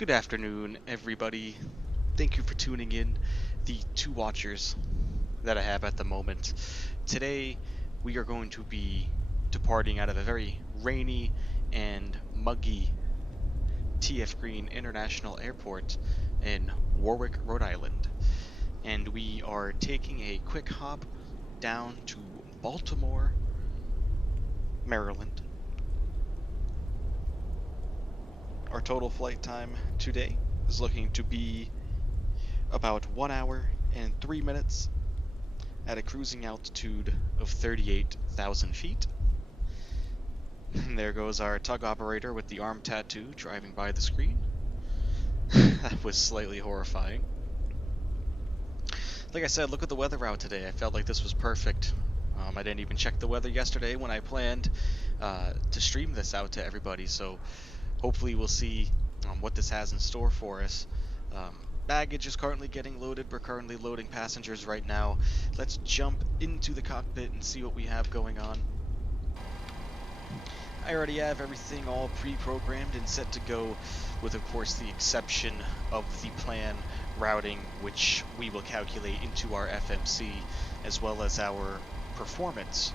Good afternoon, everybody. Thank you for tuning in, the two watchers that I have at the moment. Today, we are going to be departing out of a very rainy and muggy TF Green International Airport in Warwick, Rhode Island. And we are taking a quick hop down to Baltimore, Maryland. Our total flight time today is looking to be about 1 hour and 3 minutes at a cruising altitude of 38,000 feet. And there goes our tug operator with the arm tattoo driving by the screen. That was slightly horrifying. Like I said, look at the weather out today. I felt like this was perfect. I didn't even check the weather yesterday when I planned to stream this out to everybody, so hopefully we'll see what this has in store for us. Baggage is currently getting loaded. We're currently loading passengers right now. Let's jump into the cockpit and see what we have going on. I already have everything all pre-programmed and set to go, with of course the exception of the plan routing, which we will calculate into our FMC, as well as our performance,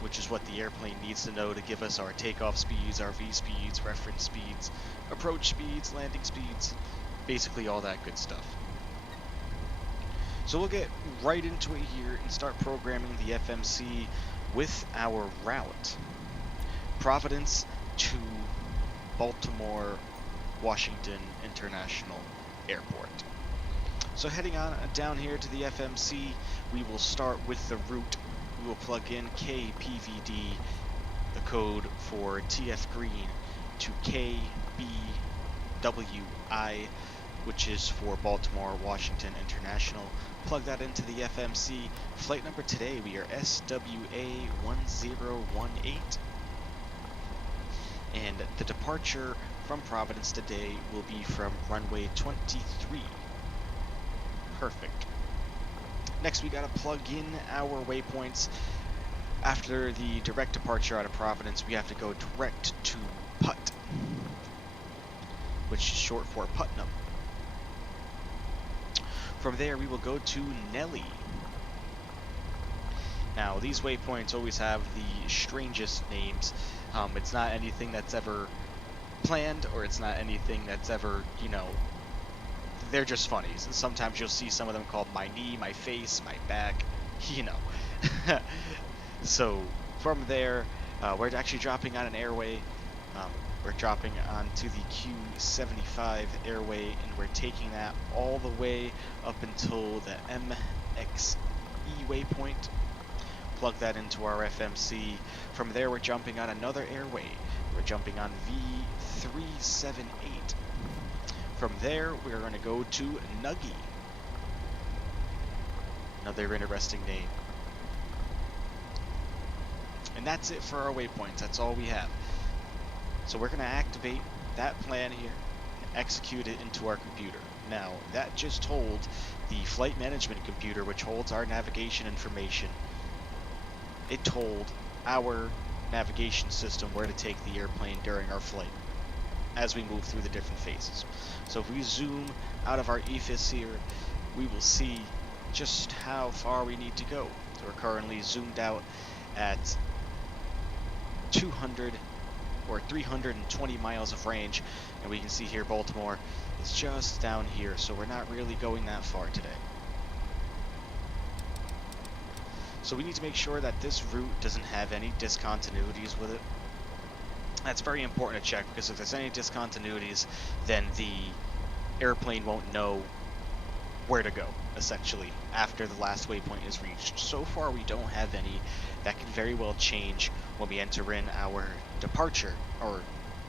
which is what the airplane needs to know to give us our takeoff speeds, our V speeds, reference speeds, approach speeds, landing speeds, basically all that good stuff. So we'll get right into it here and start programming the FMC with our route. Providence to Baltimore, Washington International Airport. So heading on down here to the FMC, we will start with the route. We will plug in KPVD, the code for TF Green, to KBWI, which is for Baltimore, Washington International. Plug that into the FMC. Flight number today, we are SWA 1018. And the departure from Providence today will be from runway 23. Perfect. Next, we gotta plug in our waypoints. After the direct departure out of Providence, we have to go direct to Put, which is short for Putnam. From there, we will go to Nelly. Now, these waypoints always have the strangest names. It's not anything that's ever planned, or it's not anything that's ever, they're just funny. Sometimes you'll see some of them called my knee, my face, my back, So from there, we're actually dropping on an airway. We're dropping onto the Q75 airway, and we're taking that all the way up until the MXE waypoint. Plug that into our FMC. From there, we're jumping on another airway. We're jumping on V378. From there, we're going to go to Nuggy. Another interesting name. And that's it for our waypoints. That's all we have. So we're going to activate that plan here and execute it into our computer. Now, that just told the flight management computer, which holds our navigation information, it told our navigation system where to take the airplane during our flight as we move through the different phases. So if we zoom out of our EFIS here, we will see just how far we need to go. So we're currently zoomed out at 200 or 320 miles of range, and we can see here Baltimore is just down here, so we're not really going that far today. So we need to make sure that this route doesn't have any discontinuities with it. That's very important to check, because if there's any discontinuities, then the airplane won't know where to go, essentially, after the last waypoint is reached. So far, we don't have any. That can very well change when we enter in our departure, or,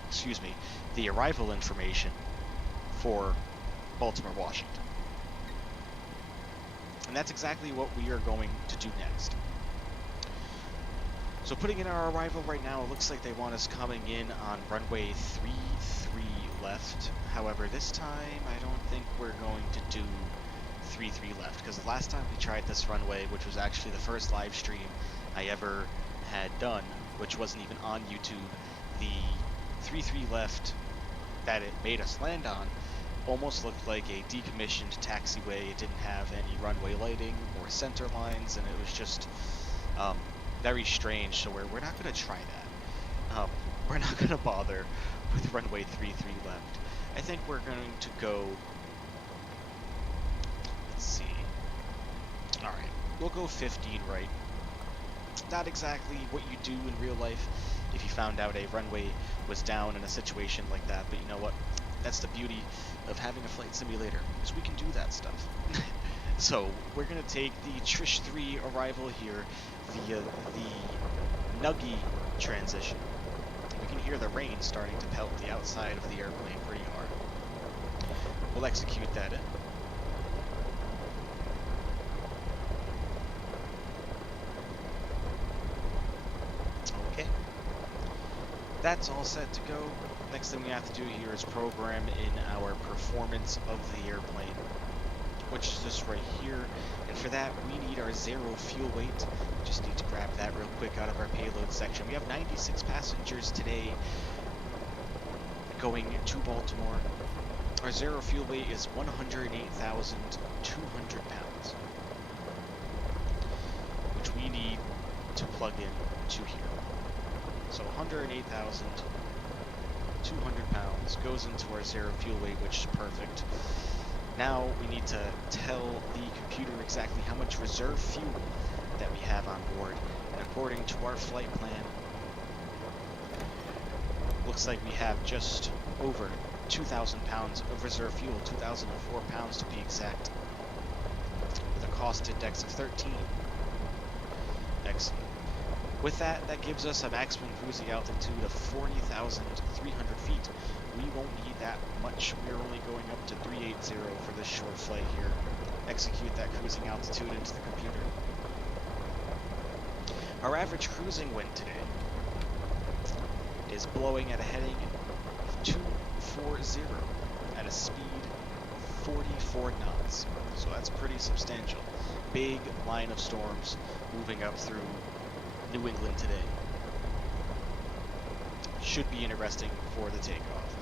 excuse me, the arrival information for Baltimore, Washington. And that's exactly what we are going to do next. So putting in our arrival right now, it looks like they want us coming in on runway 33 left. However, this time I don't think we're going to do 33 left, because the last time we tried this runway, which was actually the first live stream I ever had done, which wasn't even on YouTube, the 33 left that it made us land on almost looked like a decommissioned taxiway. It didn't have any runway lighting or center lines, and it was just very strange. So we're not going to try that. We're not going to bother with runway 33 left. I think we're going to go, let's see, all right, we'll go 15 right. Not exactly what you do in real life if you found out a runway was down in a situation like that, but you know what? That's the beauty of having a flight simulator, is we can do that stuff. So we're going to take the Trish 3 arrival here via the Nuggy transition. We can hear the rain starting to pelt the outside of the airplane pretty hard. We'll execute that in. Okay. That's all set to go. Next thing we have to do here is program in our performance of the airplane, which is just right here. And for that, we need our 0 fuel weight. Just need to grab that real quick out of our payload section. We have 96 passengers today going to Baltimore. Our 0 fuel weight is 108,200 pounds, which we need to plug in to here. So 108,200 pounds goes into our 0 fuel weight, which is perfect. Now we need to tell the computer exactly how much reserve fuel that we have on board. And according to our flight plan, looks like we have just over 2,000 pounds of reserve fuel, 2,004 pounds to be exact, with a cost index of 13. Excellent. With that, that gives us a maximum cruising altitude of 40,300 feet. We won't need that much. We're only going up to 380 for this short flight here. Execute that cruising altitude into the computer. Our average cruising wind today is blowing at a heading of 240 at a speed of 44 knots. So that's pretty substantial. Big line of storms moving up through New England today. Should be interesting for the takeoff.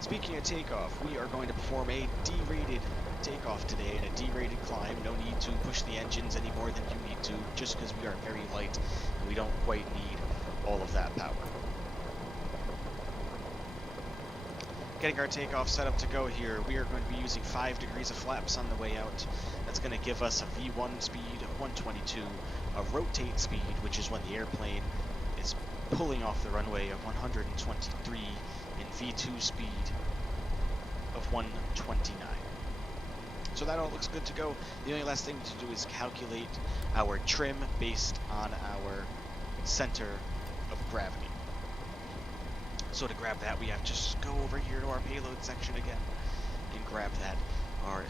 Speaking of takeoff, we are going to perform a D-rated takeoff today and a D-rated climb. No need to push the engines any more than you need to, just because we are very light and we don't quite need all of that power. Getting our takeoff set up to go here, we are going to be using 5 degrees of flaps on the way out. That's going to give us a V1 speed of 122, a rotate speed, which is when the airplane is pulling off the runway, of 123, and V2 speed of 129. So that all looks good to go. The only last thing to do is calculate our trim based on our center of gravity. So to grab that, we have to just go over here to our payload section again and grab that. Our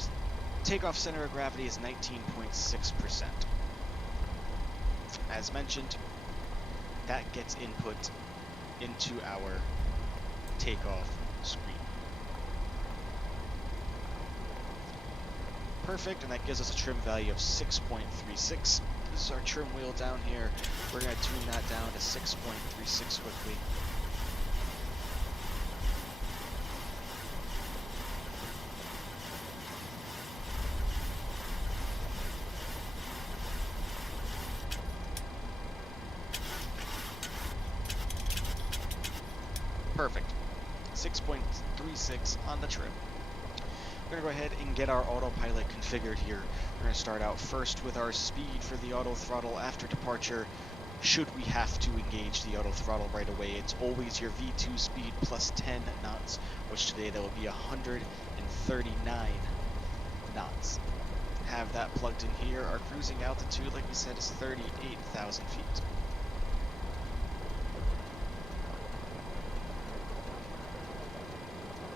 takeoff center of gravity is 19.6%. As mentioned, that gets input into our takeoff screen. Perfect, and that gives us a trim value of 6.36. This is our trim wheel down here. We're going to tune that down to 6.36 quickly. Perfect. 6.36 on the trim. We're going to go ahead and get our autopilot configured here. We're going to start out first with our speed for the auto throttle after departure. Should we have to engage the auto throttle right away, it's always your V2 speed plus 10 knots, which today that will be 139 knots. Have that plugged in here. Our cruising altitude, like we said, is 38,000 feet.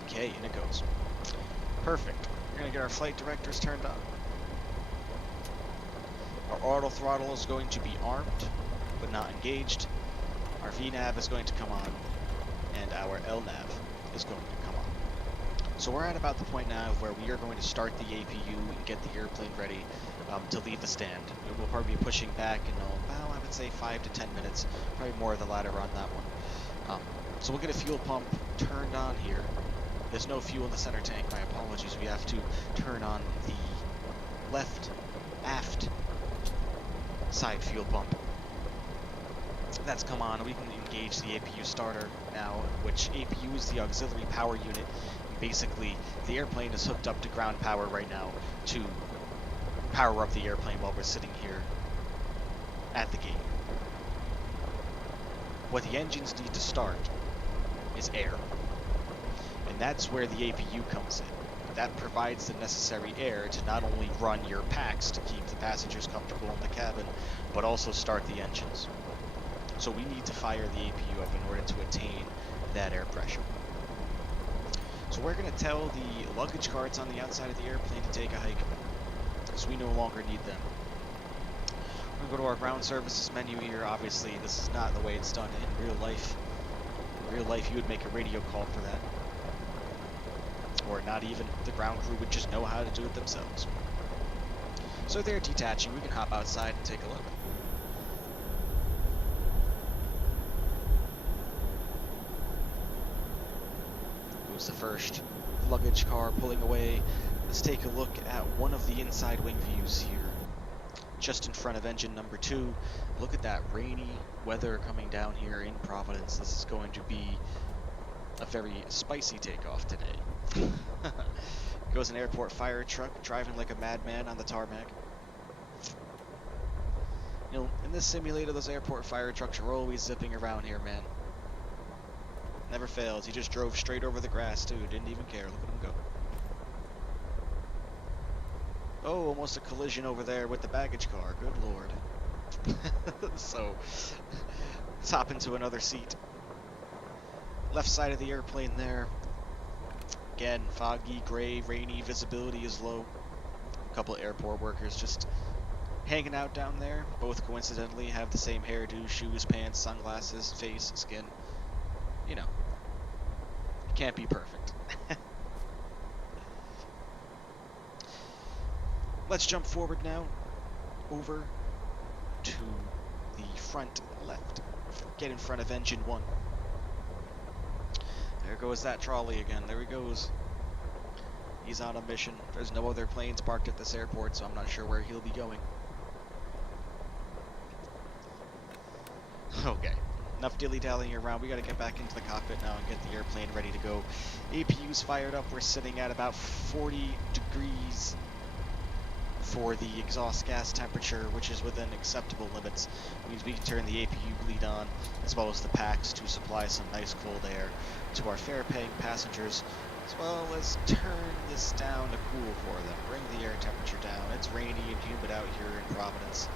Okay, and it goes. Perfect. We're going to get our flight directors turned on. Our auto throttle is going to be armed, but not engaged. Our VNAV is going to come on, and our LNAV is going to come on. So we're at about the point now where we are going to start the APU and get the airplane ready to leave the stand. We'll probably be pushing back in, well, I would say 5 to 10 minutes, probably more of the latter on that one. So we'll get a fuel pump turned on here, There's no fuel in the center tank. My apologies. We have to turn on the left aft side fuel pump. That's come on. We can engage the APU starter now, which APU is the auxiliary power unit. Basically, the airplane is hooked up to ground power right now to power up the airplane while we're sitting here at the gate. What the engines need to start is air. And that's where the APU comes in. That provides the necessary air to not only run your packs to keep the passengers comfortable in the cabin, but also start the engines. So we need to fire the APU up in order to attain that air pressure. So we're going to tell the luggage carts on the outside of the airplane to take a hike, so we no longer need them. We're going to go to our ground services menu here. Obviously, this is not the way it's done in real life. In real life, you would make a radio call for that. Or not even. The ground crew would just know how to do it themselves. So they're detaching. We can hop outside and take a look. Who's the first luggage car pulling away? Let's take a look at one of the inside wing views here. Just in front of engine number 2. Look at that rainy weather coming down here in Providence. This is going to be a very spicy takeoff today. Goes an airport fire truck driving like a madman on the tarmac. You know, in this simulator, those airport fire trucks are always zipping around here, man. Never fails. He just drove straight over the grass, too. Didn't even care. Look at him go. Oh, almost a collision over there with the baggage car. Good lord. So, let's hop into another seat. Left side of the airplane there. Again, foggy, gray, rainy, visibility is low. A couple of airport workers just hanging out down there. Both coincidentally have the same hairdo, shoes, pants, sunglasses, face, skin. You know, it can't be perfect. Let's jump forward now, over to the front left. Get in front of engine 1. There goes that trolley again. There he goes. He's on a mission. There's no other planes parked at this airport, so I'm not sure where he'll be going. Okay. Enough dilly-dallying around. We got to get back into the cockpit now and get the airplane ready to go. APU's fired up. We're sitting at about 40 degrees for the exhaust gas temperature, which is within acceptable limits. It means we can turn the APU bleed on, as well as the packs, to supply some nice cold air to our fare-paying passengers, as well as turn this down to cool for them. Bring the air temperature down. It's rainy and humid out here in Providence.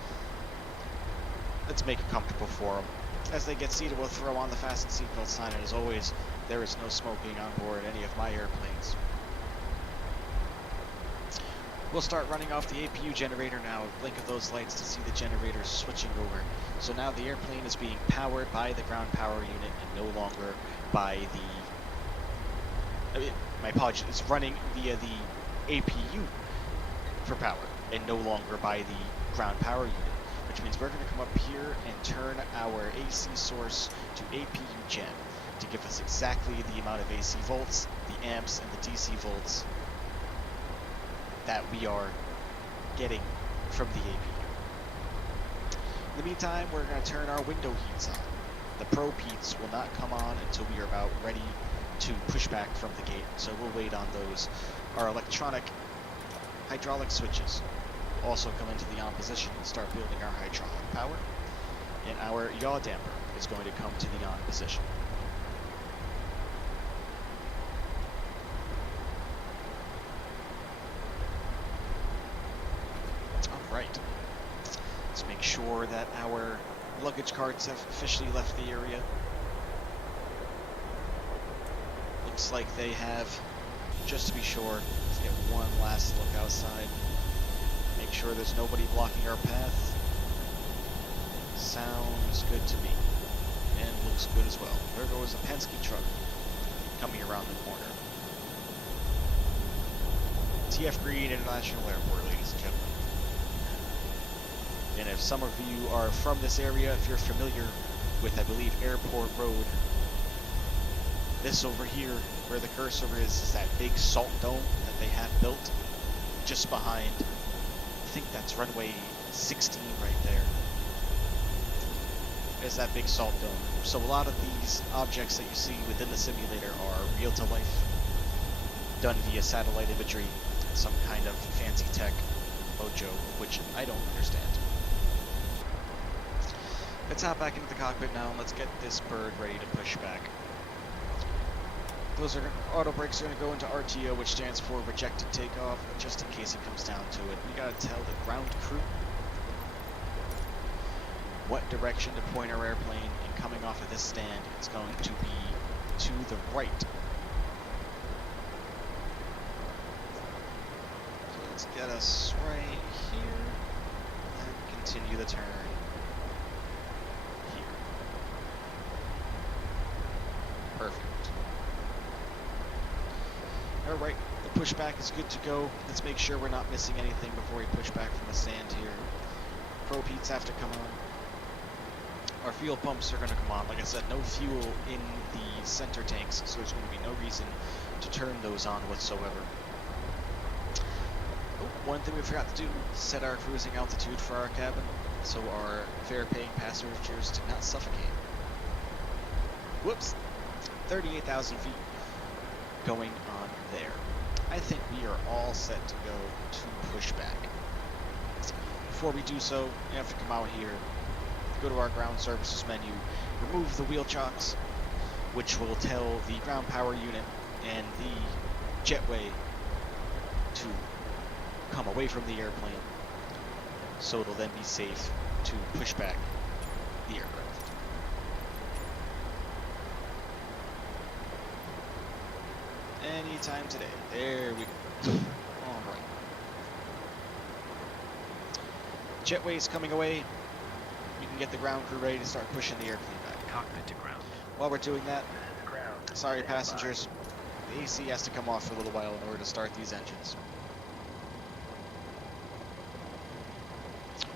Let's make it comfortable for them. As they get seated, we'll throw on the fasten seatbelt sign, and as always, there is no smoking on board any of my airplanes. We'll start running off the APU generator now. Blink of those lights to see the generator switching over. So now the airplane is being powered by the ground power unit and no longer by the... my apologies, it's running via the APU for power and no longer by the ground power unit. Which means we're going to come up here and turn our AC source to APU gen to give us exactly the amount of AC volts, the amps, and the DC volts that we are getting from the APU. In the meantime, we're going to turn our window heats on. The probe heats will not come on until we are about ready to push back from the gate, so we'll wait on those. Our electronic hydraulic switches also come into the on position and start building our hydraulic power, and our yaw damper is going to come to the on position. Alright, let's make sure that our luggage carts have officially left the area. Looks like they have. Just to be sure, let's get one last look outside. Make sure there's nobody blocking our path. Sounds good to me. And looks good as well. There goes a Penske truck coming around the corner. TF Green International Airport, ladies and gentlemen. And if some of you are from this area, if you're familiar with, I believe, Airport Road, this over here where the cursor is that big salt dome that they have built just behind, I think that's runway 16 right there. There's that big salt dome. So a lot of these objects that you see within the simulator are real to life, done via satellite imagery, some kind of fancy tech mojo, which I don't understand. Let's hop back into the cockpit now and let's get this bird ready to push back. Those auto brakes are going to go into RTO, which stands for rejected takeoff, just in case it comes down to it. We got to tell the ground crew what direction to point our airplane, and coming off of this stand, it's going to be to the right. So let's get us right here, and continue the turn here. Perfect. Alright, the pushback is good to go. Let's make sure we're not missing anything before we push back from the stand here. Probe heats have to come on. Our fuel pumps are going to come on. Like I said, no fuel in the center tanks, so there's going to be no reason to turn those on whatsoever. Oh, one thing we forgot to do, set our cruising altitude for our cabin, so our fare-paying passengers do not suffocate. Whoops! 38,000 feet going on there. I think we are all set to go to push back. Before we do so, we have to come out here, go to our ground services menu, remove the wheel chocks, which will tell the ground power unit and the jetway to come away from the airplane, so it'll then be safe to push back the aircraft. Anytime today. There we go. Alright. Jetway's coming away. We can get the ground crew ready to start pushing the airplane back. Cockpit to ground. While we're doing that, sorry passengers, the AC has to come off for a little while in order to start these engines.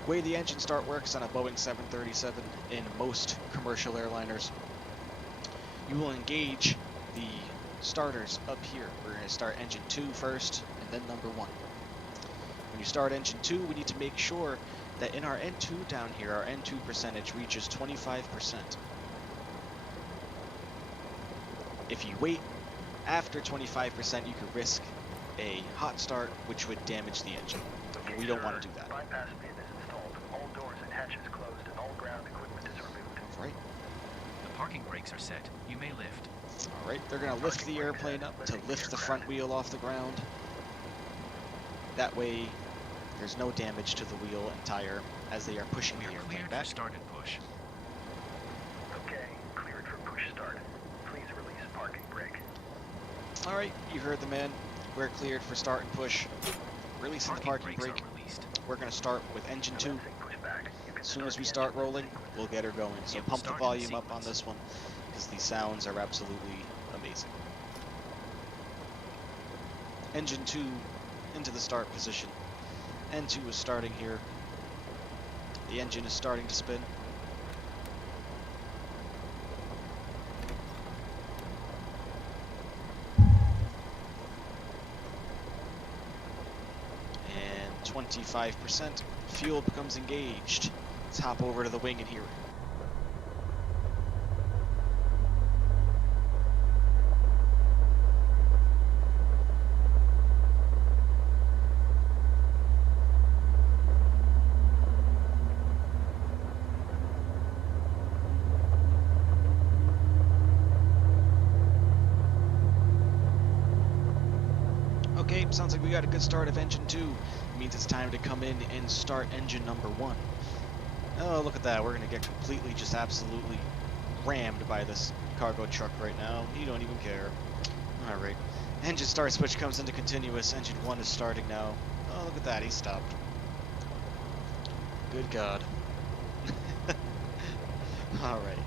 The way the engine start works on a Boeing 737 in most commercial airliners, you will engage the starters up here. We're going to start engine 2 first, and then number 1. When you start engine 2, we need to make sure that in our N2 down here, our N2 percentage reaches 25%. If you wait after 25%, you could risk a hot start, which would damage the engine. And we don't want to do that. Bypass pin is installed. All doors and hatches closed, and all ground equipment is removed. All right. The parking brakes are set. You may lift. All right, they're going to lift the airplane up to lift the front wheel off the ground. That way, there's no damage to the wheel and tire as they are pushing the airplane Cleared back. for start and push. Okay, cleared for push start. Please release parking brake. All right, you heard the man. We're cleared for start and push. Releasing the parking brakes brake. are released. We're going to start with engine 2. Commencing pushback. You can As soon as we the start engine rolling, sequence. we'll get her going. So Yep, pump the start in volume up on sequence. this one, because the sounds are absolutely amazing. Engine 2 into the start position. N2 is starting here. The engine is starting to spin. And 25%. Fuel becomes engaged. Let's hop over to the wing and hear it. Okay, sounds like we got a good start of engine 2. It means it's time to come in and start engine number 1. Oh, look at that. We're going to get completely, just absolutely rammed by this cargo truck right now. You don't even care. Alright. Engine start switch comes into continuous. Engine 1 is starting now. Oh, look at that. He stopped. Good God. Alright.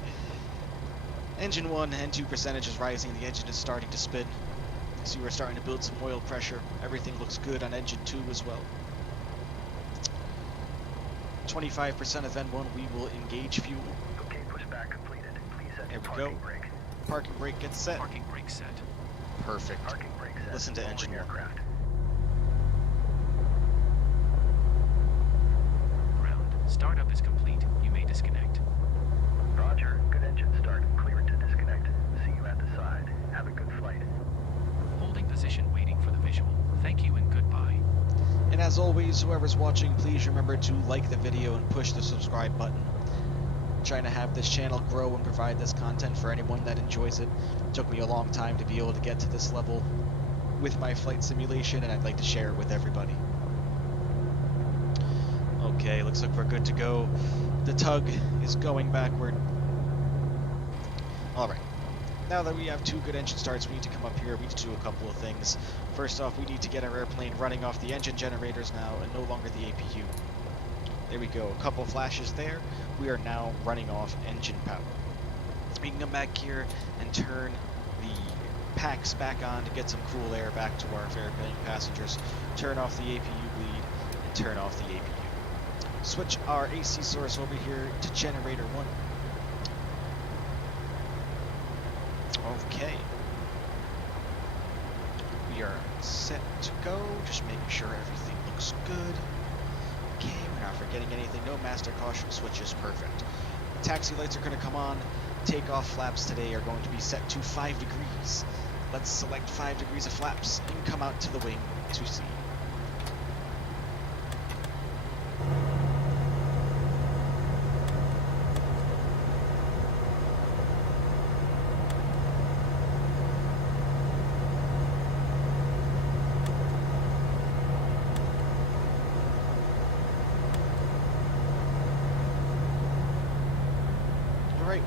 Engine 1, N2 percentage is rising. The engine is starting to spin. See, we're starting to build some oil pressure. Everything looks good on engine 2 as well. 25% of N1, we will engage fuel. Okay, pushback completed. Please set Here your we go. parking brake. Parking brake gets set. Parking brake set. Perfect. Parking brake set. Listen to engine Lowering one. aircraft. Ground. Startup is complete. You may disconnect. Roger. Good engine start. Clear to disconnect. See you at the side. Have a good flight. Holding position waiting for the visual. Thank you and goodbye. And as always, whoever's watching, please remember to like the video and push the subscribe button. Trying to have this channel grow and provide this content for anyone that enjoys it. It took me a long time to be able to get to this level with my flight simulation, and I'd like to share it with everybody. Okay, looks like we're good to go. The tug is going backward. Alright. Now that we have 2 good engine starts, we need to come up here. We need to do a couple of things. First off, we need to get our airplane running off the engine generators now and no longer the APU. There we go. A couple flashes there. We are now running off engine power. We can come back here and turn the packs back on to get some cool air back to our fare-paying passengers. Turn off the APU bleed and turn off the APU. Switch our AC source over here to generator 1. Okay. We are set to go. Just making sure everything looks good. Okay, we're not forgetting anything. No master caution switches. Perfect. The taxi lights are going to come on. Takeoff flaps today are going to be set to 5 degrees. Let's select 5 degrees of flaps and come out to the wing to see.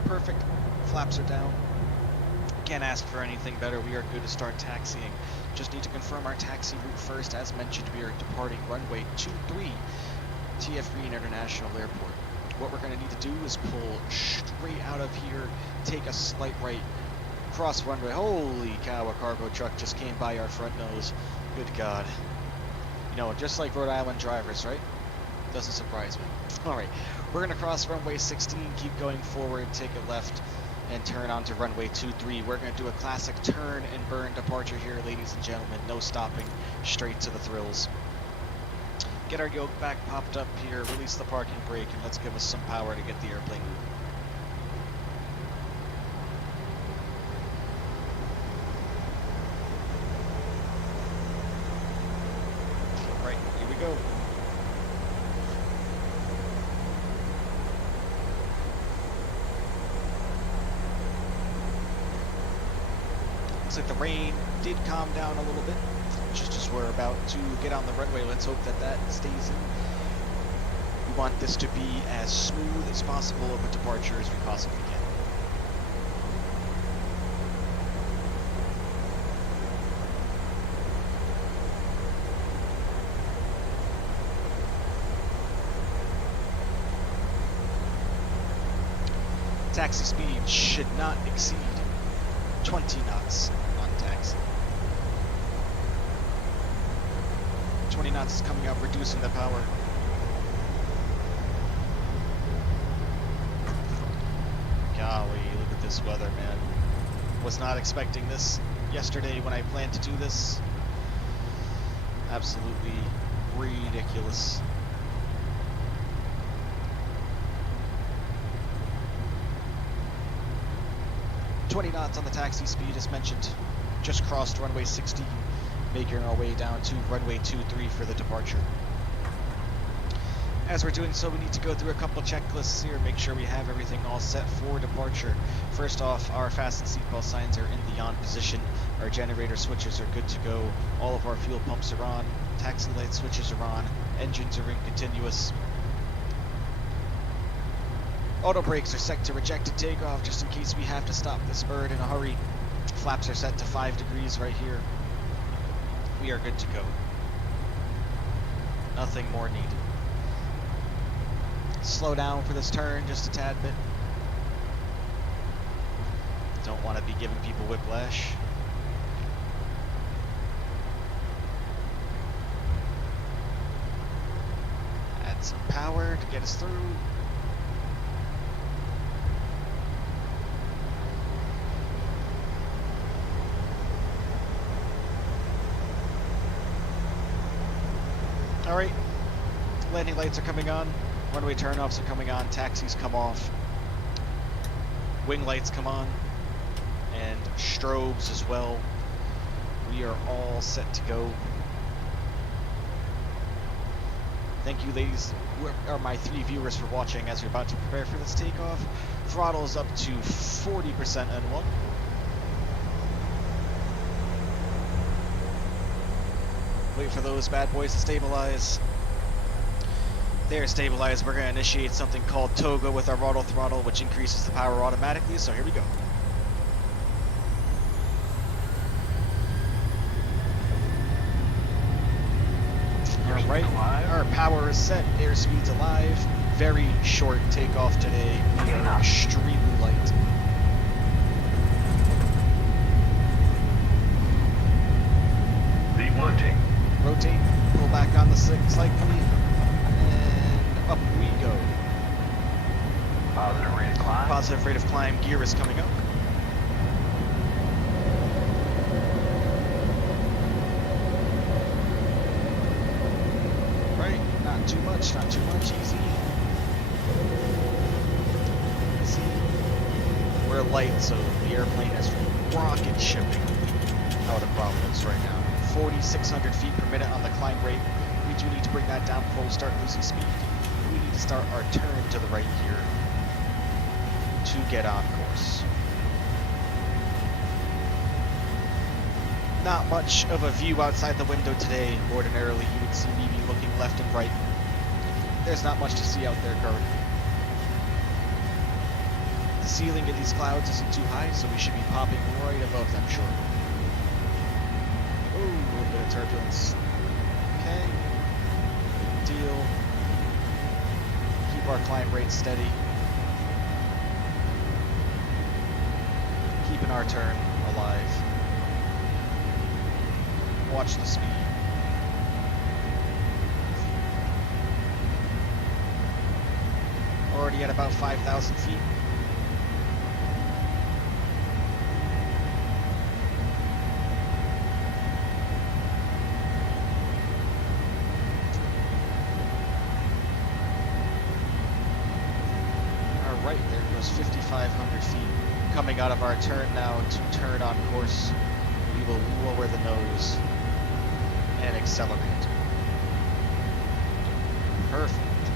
Perfect. Flaps are down. Can't ask for anything better. We are good to start taxiing. Just need to confirm our taxi route first. As mentioned, we are departing runway 23, TF Green International Airport. What we're going to need to do is pull straight out of here, take a slight right, cross runway. Holy cow, a cargo truck just came by our front nose. Good God. You know, just like Rhode Island drivers, right? Doesn't surprise me. Alright, we're going to cross runway 16, keep going forward, take a left, and turn onto runway 23. We're going to do a classic turn and burn departure here, ladies and gentlemen. No stopping, straight to the thrills. Get our yoke back popped up here, release the parking brake, and let's give us some power to get the airplane moving. Alright, here we go. Looks like the rain did calm down a little bit, just as we're about to get on the runway. Let's hope that that stays in. We want this to be as smooth as possible of a departure as we possibly can. Taxi speed should not exceed 20 knots on taxi. 20 knots is coming up, reducing the power. Golly, look at this weather, man. Was not expecting this yesterday when I planned to do this. Absolutely ridiculous. .20 knots on the taxi speed as mentioned. Just crossed runway 16, making our way down to runway 23 for the departure. As we're doing so, we need to go through a couple checklists here, make sure we have everything all set for departure. First off, our fasten seatbelt signs are in the on position. Our generator switches are good to go. All of our fuel pumps are on. Taxi light switches are on. Engines are in continuous. Auto brakes are set to rejected takeoff just in case we have to stop this bird in a hurry. Flaps are set to 5 degrees right here. We are good to go. Nothing more needed. Slow down for this turn just a tad bit. Don't want to be giving people whiplash. Add some power to get us through. landing lights are coming on, runway turnoffs are coming on, taxis come off, wing lights come on, and strobes as well. We are all set to go. Thank you, ladies, who are my 3 viewers, for watching as we're about to prepare for this takeoff. Throttle is up to 40% N1. Wait for those bad boys to stabilize. They're stabilized. We're going to initiate something called Toga with our auto throttle, which increases the power automatically, so here we go. Alright, our power is set, airspeed's alive. Very short takeoff today. We are extremely light. Rotate. Rotate, pull back on the six slightly, and up we go. Positive rate of climb. Positive rate of climb, gear is coming up. Right, not too much, easy. See, we're light, so the airplane is rocket shipping out of Providence right now. 4,600 feet per minute on the climb rate. We do need to bring that down before we start losing speed. We need to start our turn to the right here to get on course. Not much of a view outside the window today. Ordinarily, you would see me be looking left and right. There's not much to see out there currently. The ceiling of these clouds isn't too high, so we should be popping right above them shortly. Ooh, a little bit of turbulence. Okay. Big deal. Keep our climb rate steady. Keeping our turn alive. Watch the speed. Already at about 5,000 feet. Alright, there goes 5,500 feet. Coming out of our turn now to turn on course. We will lower the nose and accelerate. Perfect.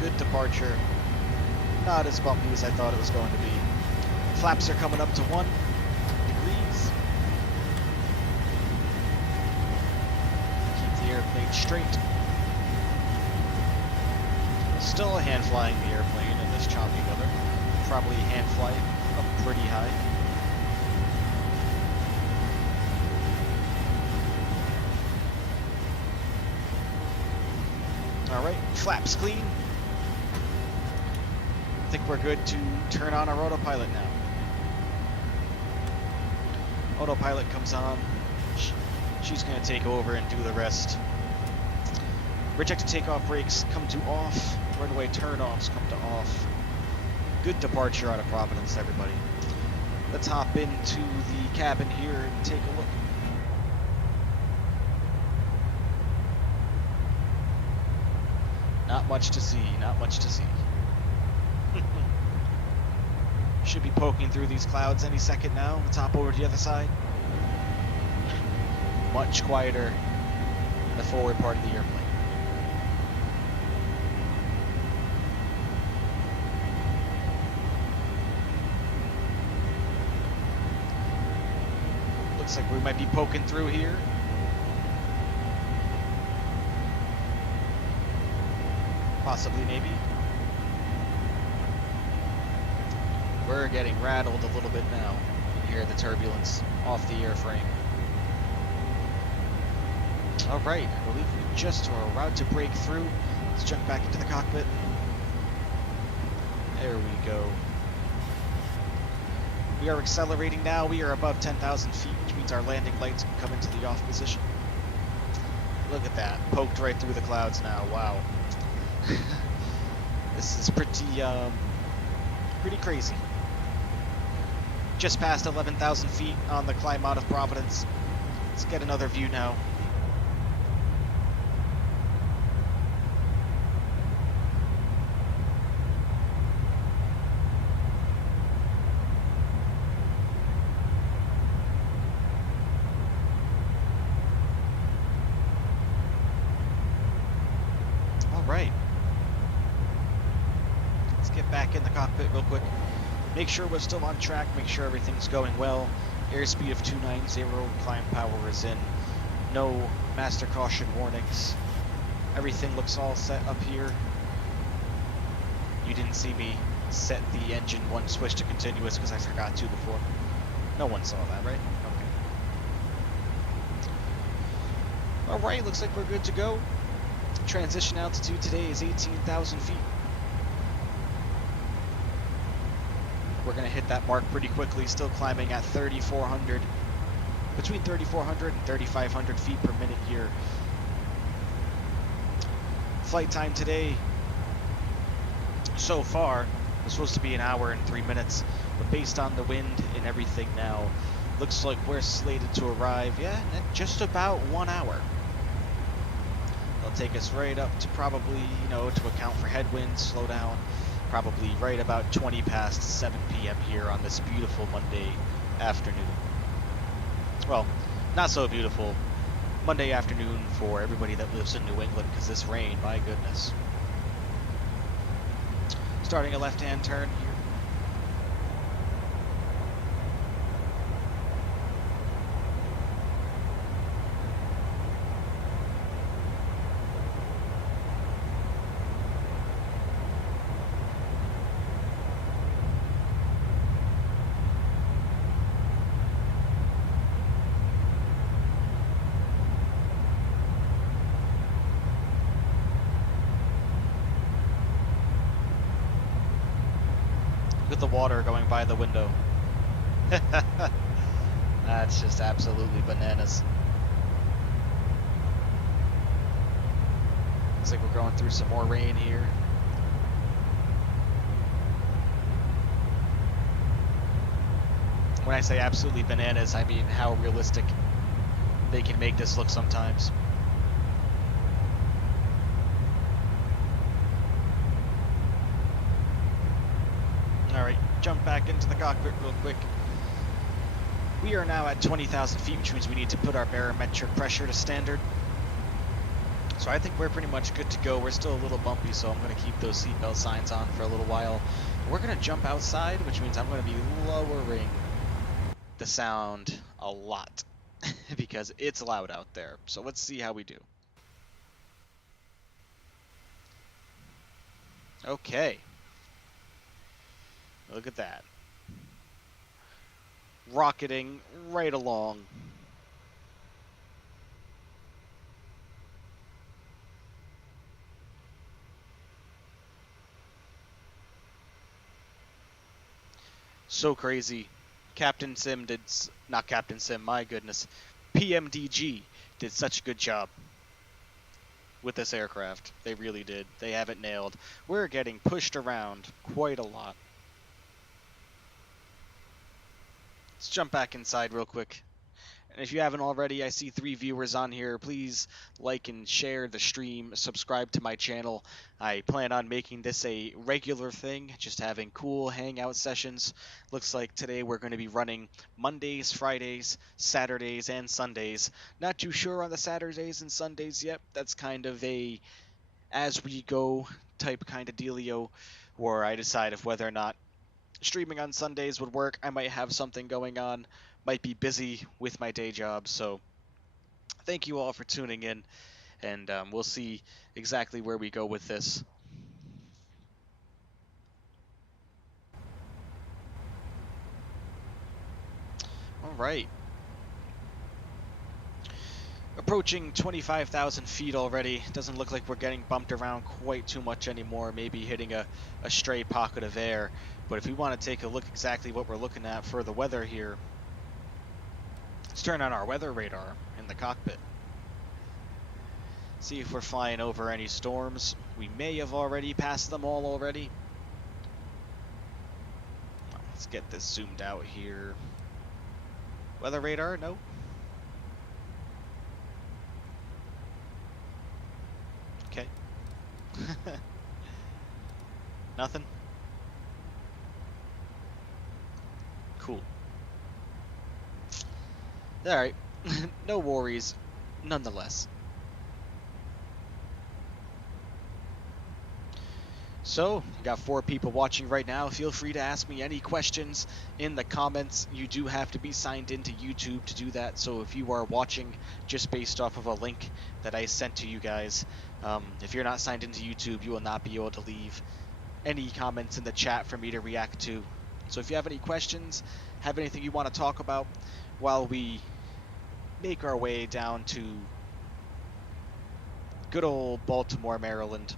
Good departure. Not as bumpy as I thought it was going to be. Flaps are coming up to 1 degrees. Keep the airplane straight. Still a hand flying the airplane in this choppy weather. Probably hand fly up pretty high. Alright, flaps clean. I think we're good to turn on our autopilot now. Autopilot comes on. She's going to take over and do the rest. Rejected takeoff brakes come to off. Runway turnoffs come to off. Good departure out of Providence, everybody. Let's hop into the cabin here and take a look. Not much to see, not much to see. Should be poking through these clouds any second now. Let's hop over to the other side. Much quieter in the forward part of the airplane. Looks like we might be poking through here. Possibly, maybe. We're getting rattled a little bit now. You can hear the turbulence off the airframe. Alright, I believe we just are about to break through. Let's jump back into the cockpit. There we go. We are accelerating now. We are above 10,000 feet, which means our landing lights can come into the off position. Look at that. Poked right through the clouds now. Wow. This is pretty crazy. Just past 11,000 feet on the climb out of Providence. Let's get another view now. get back in the cockpit real quick. Make sure we're still on track, make sure everything's going well. Airspeed of 290, climb power is in. No master caution warnings. Everything looks all set up here. You didn't see me set the engine one switch to continuous because I forgot to before. No one saw that, right? Okay. Alright, looks like we're good to go. Transition altitude today is 18,000 feet. We're going to hit that mark pretty quickly, still climbing at 3,400, between 3,400 and 3,500 feet per minute here. Flight time today, so far, was supposed to be an hour and 3 minutes, but based on the wind and everything now, looks like we're slated to arrive, in just about 1 hour. They'll take us right up to probably, to account for headwinds, slow down, probably right about 20 past 7 p.m. here on this beautiful Monday afternoon. Well, not so beautiful Monday afternoon for everybody that lives in New England, because this rain, my goodness. Starting a left-hand turn here. The water going by the window. That's just absolutely bananas. Looks like we're going through some more rain here. When I say absolutely bananas, I mean how realistic they can make this look sometimes. Alright, jump back into the cockpit real quick. We are now at 20,000 feet, which means we need to put our barometric pressure to standard. So I think we're pretty much good to go. We're still a little bumpy, so I'm going to keep those seatbelt signs on for a little while. We're going to jump outside, which means I'm going to be lowering the sound a lot because it's loud out there. So let's see how we do. Okay. Look at that. Rocketing right along. So crazy. Captain Sim did, not Captain Sim, my goodness. PMDG did such a good job with this aircraft. They really did. They have it nailed. We're getting pushed around quite a lot. Let's jump back inside real quick. And if you haven't already, I see 3 viewers on here. Please like and share the stream, subscribe to my channel. I plan on making this a regular thing, just having cool hangout sessions. Looks like today we're going to be running Mondays, Fridays, Saturdays, and Sundays. Not too sure on the Saturdays and Sundays yet. That's kind of a as we go type kind of dealio, where I decide if whether or not streaming on Sundays would work. I might have something going on, might be busy with my day job, so thank you all for tuning in, and we'll see exactly where we go with this. All right. Approaching 25,000 feet already. Doesn't look like we're getting bumped around quite too much anymore, maybe hitting a stray pocket of air. But if we want to take a look exactly what we're looking at for the weather here, let's turn on our weather radar in the cockpit. See if we're flying over any storms. We may have already passed them all already. Let's get this zoomed out here. Weather radar? No. Okay. Nothing? Cool. Alright. No worries, nonetheless. So, you got 4 people watching right now. Feel free to ask me any questions in the comments. You do have to be signed into YouTube to do that. So if you are watching just based off of a link that I sent to you guys, if you're not signed into YouTube, you will not be able to leave any comments in the chat for me to react to. So if you have any questions, have anything you want to talk about while we make our way down to good old Baltimore, Maryland.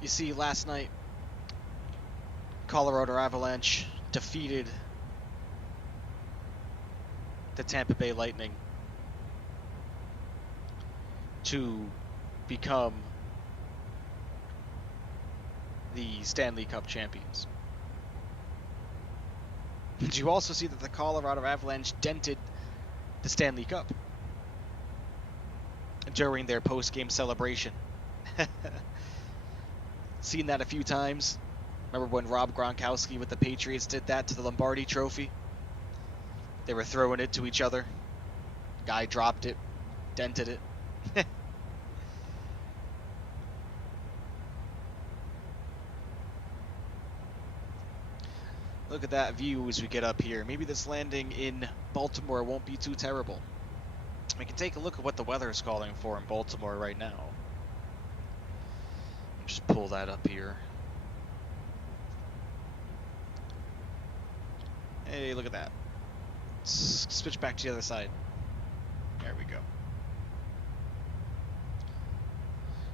You see, last night, Colorado Avalanche defeated the Tampa Bay Lightning to become the Stanley Cup champions. Did you also see that the Colorado Avalanche dented the Stanley Cup during their post-game celebration? Seen that a few times. Remember when Rob Gronkowski with the Patriots did that to the Lombardi Trophy? They were throwing it to each other. Guy dropped it, dented it. Look at that view as we get up here. Maybe this landing in Baltimore won't be too terrible. We can take a look at what the weather is calling for in Baltimore right now. Just pull that up here. Hey, look at that. Let's switch back to the other side. There we go.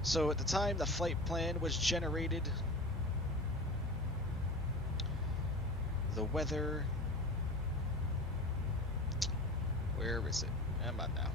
So at the time the flight plan was generated, the weather, where is it? I'm on now.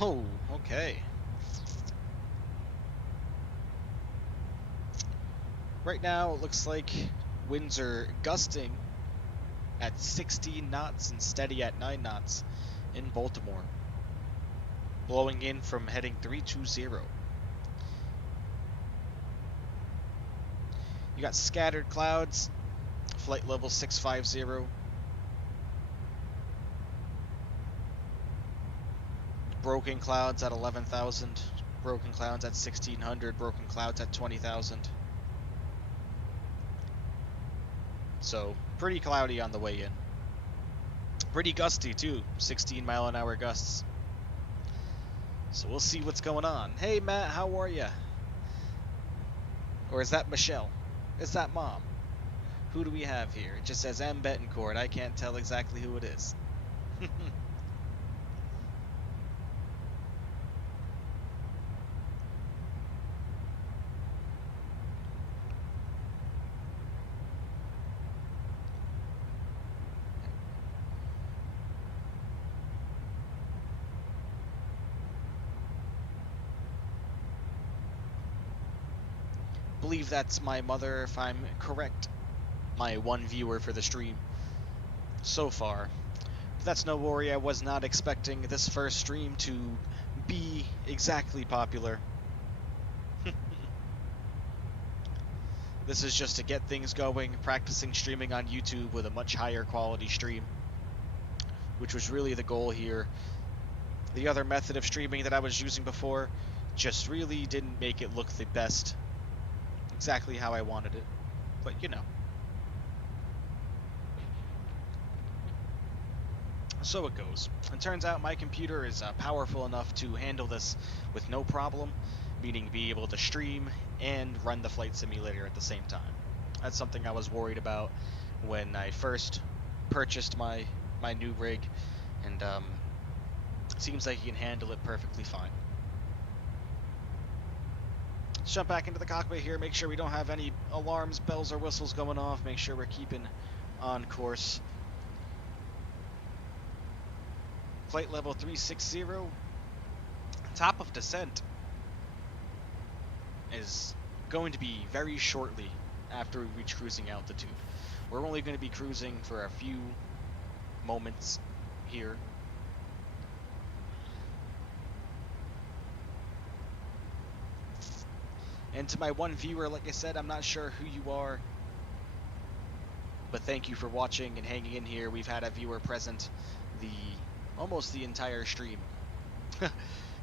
Oh, okay. Right now, it looks like winds are gusting at 16 knots and steady at 9 knots in Baltimore. Blowing in from heading 320. You got scattered clouds, flight level 650. Broken clouds at 11,000, broken clouds at 1,600, broken clouds at 20,000. So, pretty cloudy on the way in. Pretty gusty too, 16-mile-an-hour gusts. So we'll see what's going on. Hey Matt, how are ya? Or is that Michelle? Is that Mom? Who do we have here? It just says M. Betancourt. I can't tell exactly who it is. Believe that's my mother, if I'm correct. My one viewer for the stream so far. But that's no worry, I was not expecting this first stream to be exactly popular. This is just to get things going, practicing streaming on YouTube with a much higher quality stream, which was really the goal here. The other method of streaming that I was using before just really didn't make it look the best, exactly how I wanted it, but you know. So it goes. It turns out my computer is powerful enough to handle this with no problem, meaning be able to stream and run the flight simulator at the same time. That's something I was worried about when I first purchased my new rig, and seems like he can handle it perfectly fine. Let's jump back into the cockpit here, make sure we don't have any alarms, bells, or whistles going off, make sure we're keeping on course. Flight level 360, top of descent is going to be very shortly after we reach cruising altitude. We're only going to be cruising for a few moments here. And to my one viewer, like I said, I'm not sure who you are, but thank you for watching and hanging in here. We've had a viewer present almost the entire stream.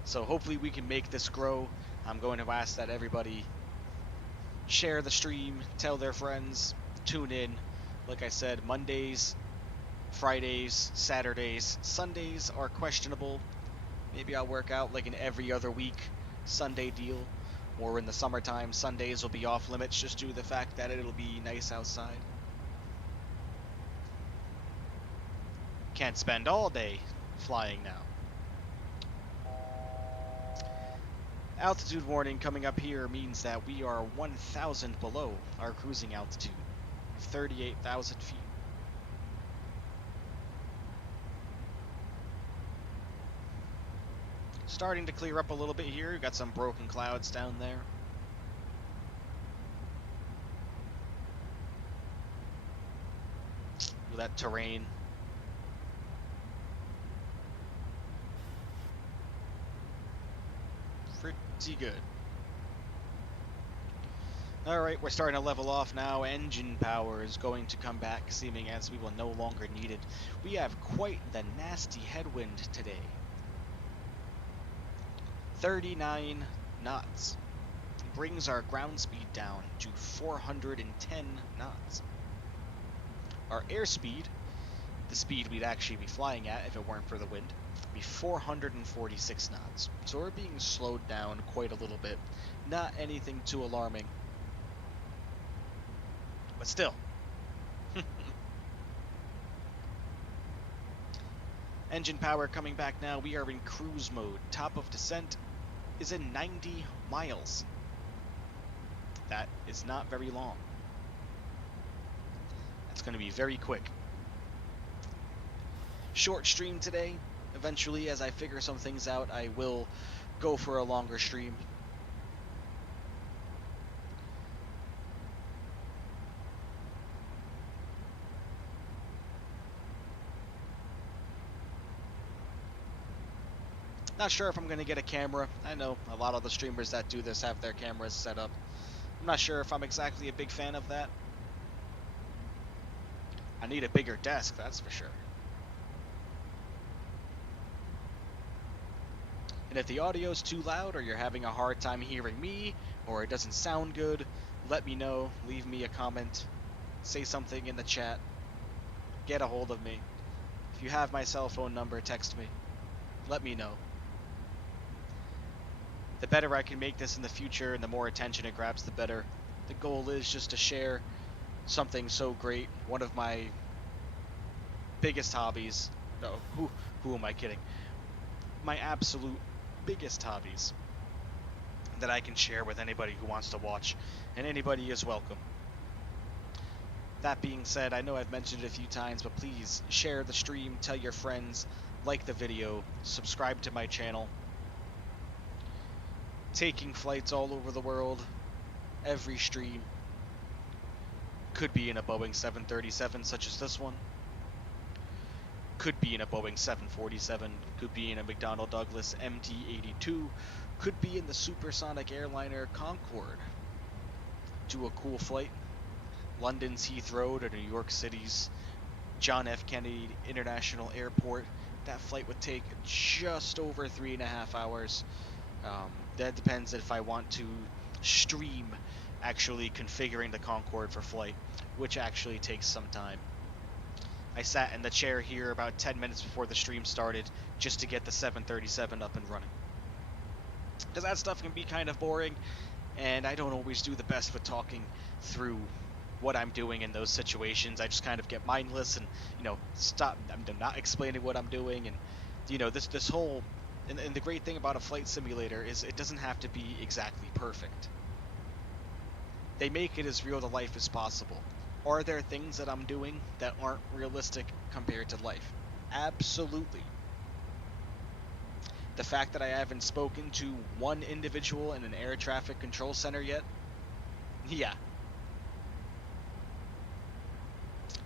So hopefully we can make this grow. I'm going to ask that everybody share the stream, tell their friends, tune in. Like I said, Mondays, Fridays, Saturdays, Sundays are questionable. Maybe I'll work out like an every other week Sunday deal. Or in the summertime, Sundays will be off limits just due to the fact that it'll be nice outside. Can't spend all day flying now. Altitude warning coming up here means that we are 1,000 below our cruising altitude, 38,000 feet. Starting to clear up a little bit here. We've got some broken clouds down there. With that terrain. Pretty good. Alright, we're starting to level off now. Engine power is going to come back, seeming as we will no longer need it. We have quite the nasty headwind today. 39 knots. Brings our ground speed down to 410 knots. Our airspeed, the speed we'd actually be flying at if it weren't for the wind, would be 446 knots. So we're being slowed down quite a little bit. Not anything too alarming. But still. Engine power coming back now. We are in cruise mode. Top of descent is in 90 miles. That is not very long. That's going to be very quick. Short stream today. Eventually, as I figure some things out, I will go for a longer stream. Not sure if I'm going to get a camera. I know a lot of the streamers that do this have their cameras set up. I'm not sure if I'm exactly a big fan of that. I need a bigger desk, that's for sure. And if the audio's too loud or you're having a hard time hearing me or it doesn't sound good, let me know. Leave me a comment. Say something in the chat. Get a hold of me. If you have my cell phone number, text me. Let me know. The better I can make this in the future and the more attention it grabs, the better. The goal is just to share something so great. One of my biggest hobbies. No, who am I kidding? My absolute biggest hobbies that I can share with anybody who wants to watch, and anybody is welcome. That being said, I know I've mentioned it a few times, but please share the stream, tell your friends, like the video, subscribe to my channel. Taking flights all over the world, every stream. Could be in a Boeing 737 such as this one. Could be in a Boeing 747, could be in a McDonnell Douglas MD-82, could be in the supersonic airliner Concorde. Do a cool flight. London's Heathrow to New York City's John F. Kennedy International Airport. That flight would take just over 3.5 hours. That depends if I want to stream actually configuring the Concorde for flight, which actually takes some time. I sat in the chair here about 10 minutes before the stream started just to get the 737 up and running. Because that stuff can be kind of boring, and I don't always do the best with talking through what I'm doing in those situations. I just kind of get mindless and, stop. I'm not explaining what I'm doing. And, this whole, and the great thing about a flight simulator is it doesn't have to be exactly perfect. They make it as real to life as possible. Are there things that I'm doing that aren't realistic compared to life? Absolutely. The fact that I haven't spoken to one individual in an air traffic control center yet? Yeah.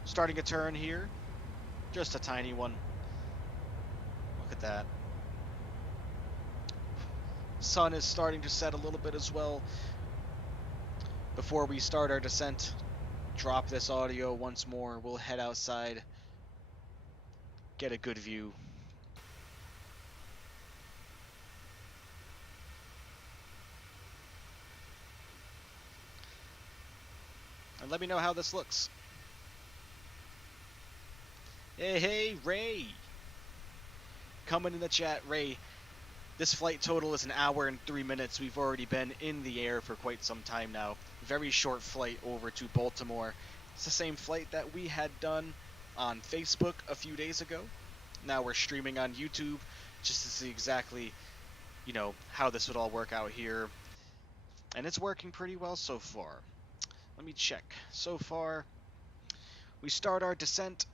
Starting a turn here. Just a tiny one. Look at that. Sun is starting to set a little bit as well. Before we start our descent, drop this audio once more. We'll head outside, get a good view. And let me know how this looks. Hey, Ray! Coming in the chat, Ray. This flight total is 1 hour and 3 minutes. We've already been in the air for quite some time now. Very short flight over to Baltimore. It's the same flight that we had done on Facebook a few days ago. Now we're streaming on YouTube just to see exactly, how this would all work out here. And it's working pretty well so far. Let me check. So far, we start our descent,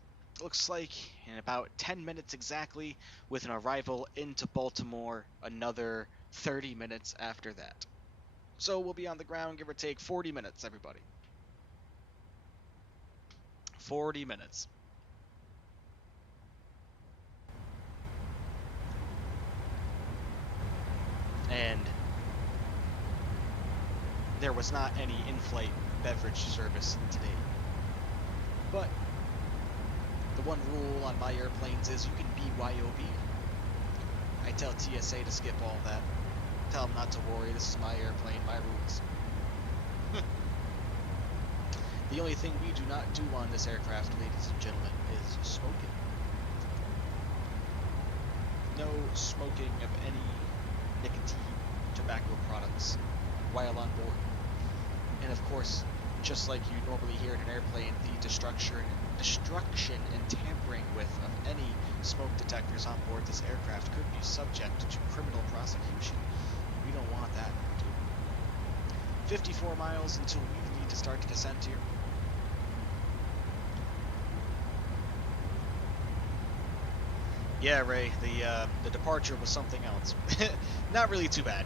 looks like, in about 10 minutes exactly, with an arrival into Baltimore another 30 minutes after that. So we'll be on the ground, give or take 40 minutes, everybody. 40 minutes. And there was not any in-flight beverage service today. But the one rule on my airplanes is you can BYOB. I tell TSA to skip all that. Tell them not to worry, this is my airplane, my rules. The only thing we do not do on this aircraft, ladies and gentlemen, is smoking. No smoking of any nicotine, tobacco products while on board. And of course, just like you normally hear in an airplane, the destruction and tampering with of any smoke detectors on board this aircraft could be subject to criminal prosecution. We don't want that, do we? 54 miles until we need to start the descent here. Yeah, Ray, the departure was something else. Not really too bad.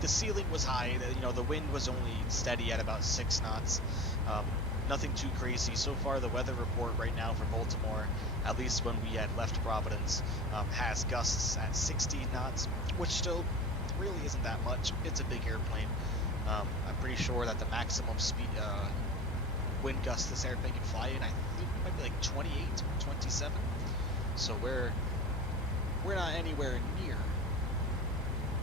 The ceiling was high. The wind was only steady at about 6 knots. Nothing too crazy. So far, the weather report right now for Baltimore, at least when we had left Providence, has gusts at 60 knots, which still really isn't that much. It's a big airplane. I'm pretty sure that the maximum speed, wind gust this airplane can fly in, I think it might be like 28, 27. So we're not anywhere near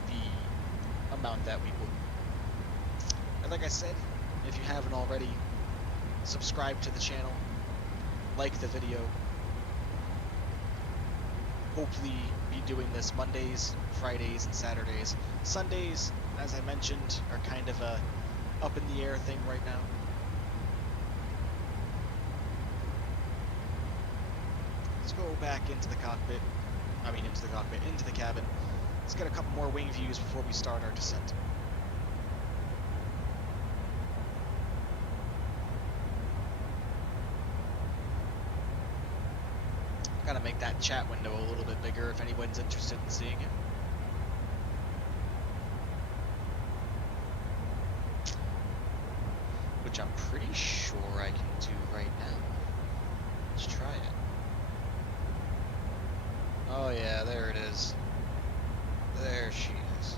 the amount that we would. And like I said, if you haven't already, subscribe to the channel, like the video. Hopefully be doing this Mondays, Fridays, and Saturdays. Sundays, as I mentioned, are kind of a up in the air thing right now. Let's go back into the cockpit. Into the cabin. Let's get a couple more wing views before we start our descent. Gotta make that chat window a little bit bigger if anyone's interested in seeing it. Which I'm pretty sure I can do right now. Let's try it. Oh yeah, there it is. There she is.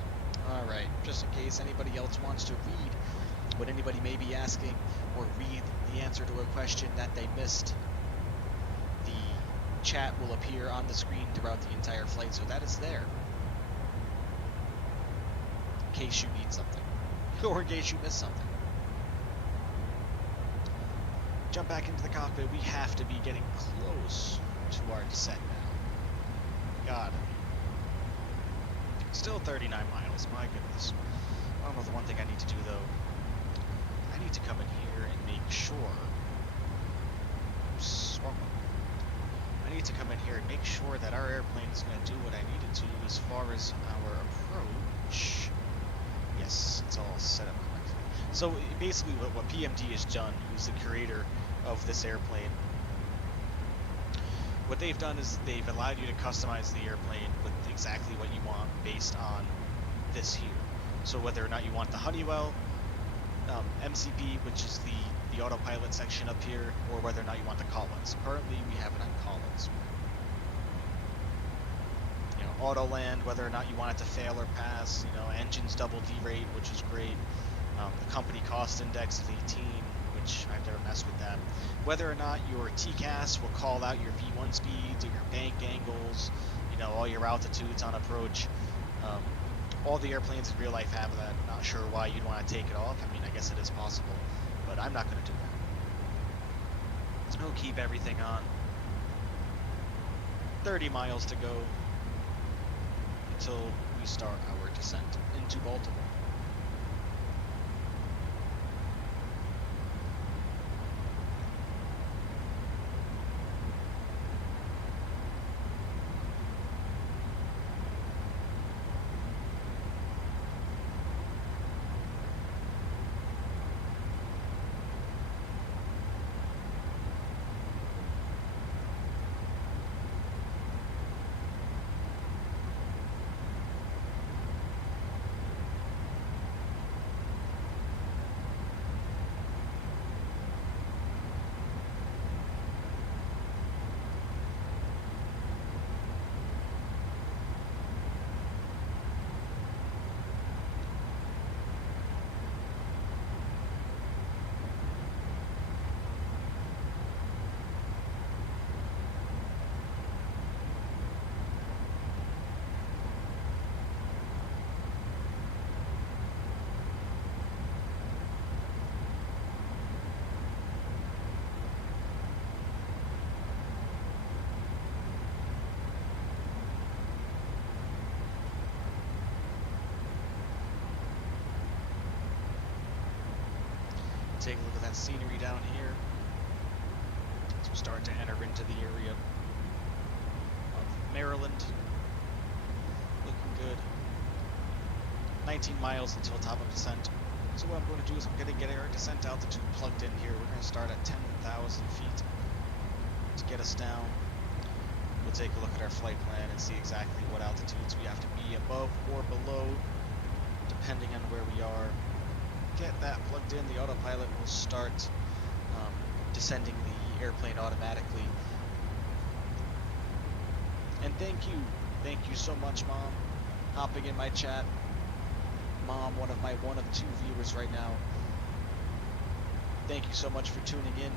Alright, just in case anybody else wants to read what anybody may be asking, or read the answer to a question that they missed, the chat will appear on the screen throughout the entire flight, so that is there. In case you need something, or in case you missed something. Jump back into the cockpit. We have to be getting close to our descent now. God. Still 39 miles, my goodness. I don't know, the one thing I need to do though, I need to come in here. here and make sure. Oops, wrong one. I need to come in here and make sure that our airplane is going to do what I need it to as far as our approach. Yes, it's all set up correctly. So basically what PMD has done, who's the creator of this airplane, what they've done is they've allowed you to customize the airplane with exactly what you want based on this here. So whether or not you want the Honeywell MCP, which is the autopilot section up here, or whether or not you want the Collins. Currently we have it on Collins. You know, auto land, whether or not you want it to fail or pass, you know, engines double D-rate, which is great. The company cost index of 18, which I've never messed with that. Whether or not your TCAS will call out your V1 speeds or your bank angles, you know, all your altitudes on approach. All the airplanes in real life have that. Not sure why you'd want to take it off. I mean, I guess it is possible, but I'm not going to do that. We'll keep everything on. 30 miles to go until we start our descent into Baltimore. Take a look at that scenery down here as we start to enter into the area of Maryland. Looking good. 19 miles until top of descent. So what I'm going to do is I'm going to get our descent altitude plugged in here. We're going to start at 10,000 feet to get us down. We'll take a look at our flight plan and see exactly what altitudes we have to be above or below, depending on where we are. Get that plugged in, the autopilot will start descending the airplane automatically. And thank you so much, Mom, hopping in my chat. Mom, one of two viewers right now. Thank you so much for tuning in.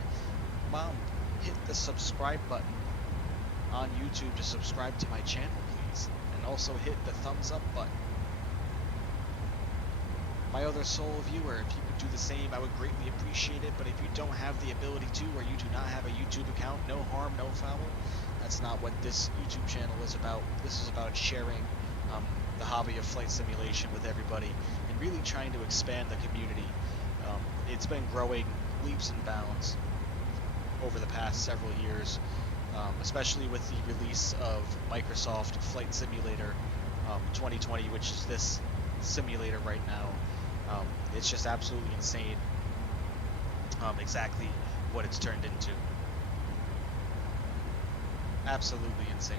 Mom, hit the subscribe button on YouTube to subscribe to my channel, please. And also hit the thumbs up button. My other sole viewer, if you could do the same, I would greatly appreciate it. But if you don't have the ability to, or you do not have a YouTube account, no harm, no foul. That's not what this YouTube channel is about. This is about sharing the hobby of flight simulation with everybody and really trying to expand the community. It's been growing leaps and bounds over the past several years, especially with the release of Microsoft Flight Simulator 2020, which is this simulator right now. It's just absolutely insane exactly what it's turned into. Absolutely insane.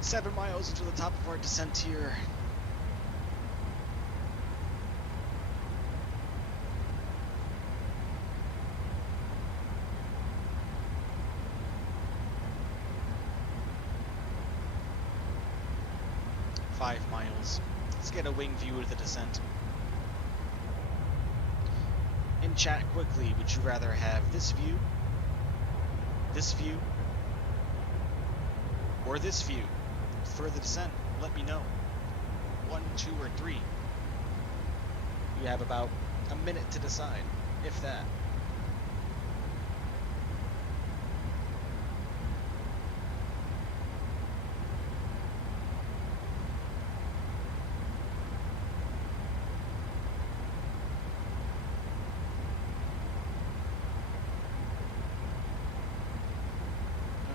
Seven miles into the top of our descent here. Five miles. Let's get a wing view of the descent. In chat quickly, would you rather have this view, or this view? For the descent, let me know. 1, 2, or 3. You have about a minute to decide, if that.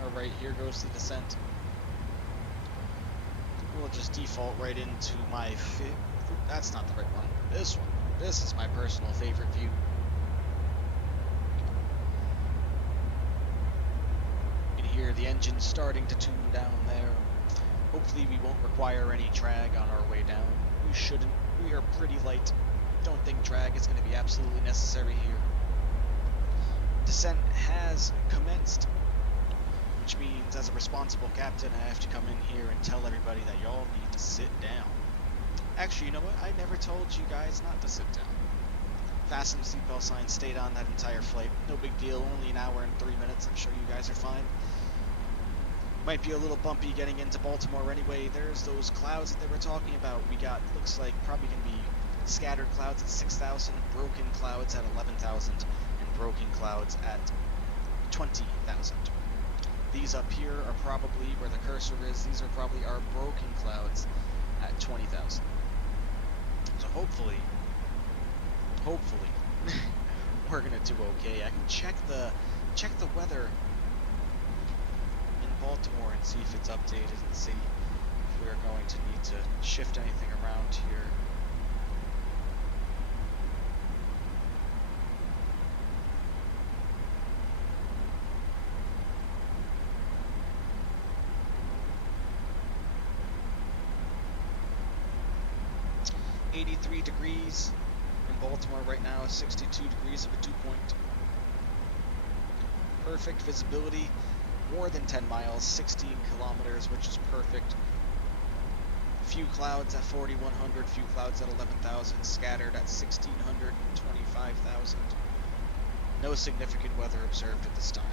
Alright, here goes the descent. We'll just default right into my that's not the right one. This one. This is my personal favorite view. You can hear the engine starting to tune down there. Hopefully we won't require any drag on our way down. We shouldn't. We are pretty light. Don't think drag is going to be absolutely necessary here. Descent has commenced, which means as a responsible captain I have to come in here and tell everybody that y'all need to sit down. Actually, you know what? I never told you guys not to sit down. Fasten seatbelt signs stayed on that entire flight. No big deal, only an hour and 3 minutes. I'm sure you guys are fine. Might be a little bumpy getting into Baltimore anyway. There's those clouds that they were talking about. We got, looks like, probably going to be scattered clouds at 6,000, broken clouds at 11,000, and broken clouds at 20,000. These up here are probably, where the cursor is, these are probably our broken clouds at 20,000. So hopefully, we're gonna do okay. I can check the weather in Baltimore and see if it's updated and see if we're going to need to shift anything around here. Degrees in Baltimore right now, 62 degrees of a dew point. Perfect visibility, more than 10 miles, 16 kilometers, which is perfect. Few clouds at 4,100, few clouds at 11,000, scattered at 1,600 and 25,000. No significant weather observed at this time.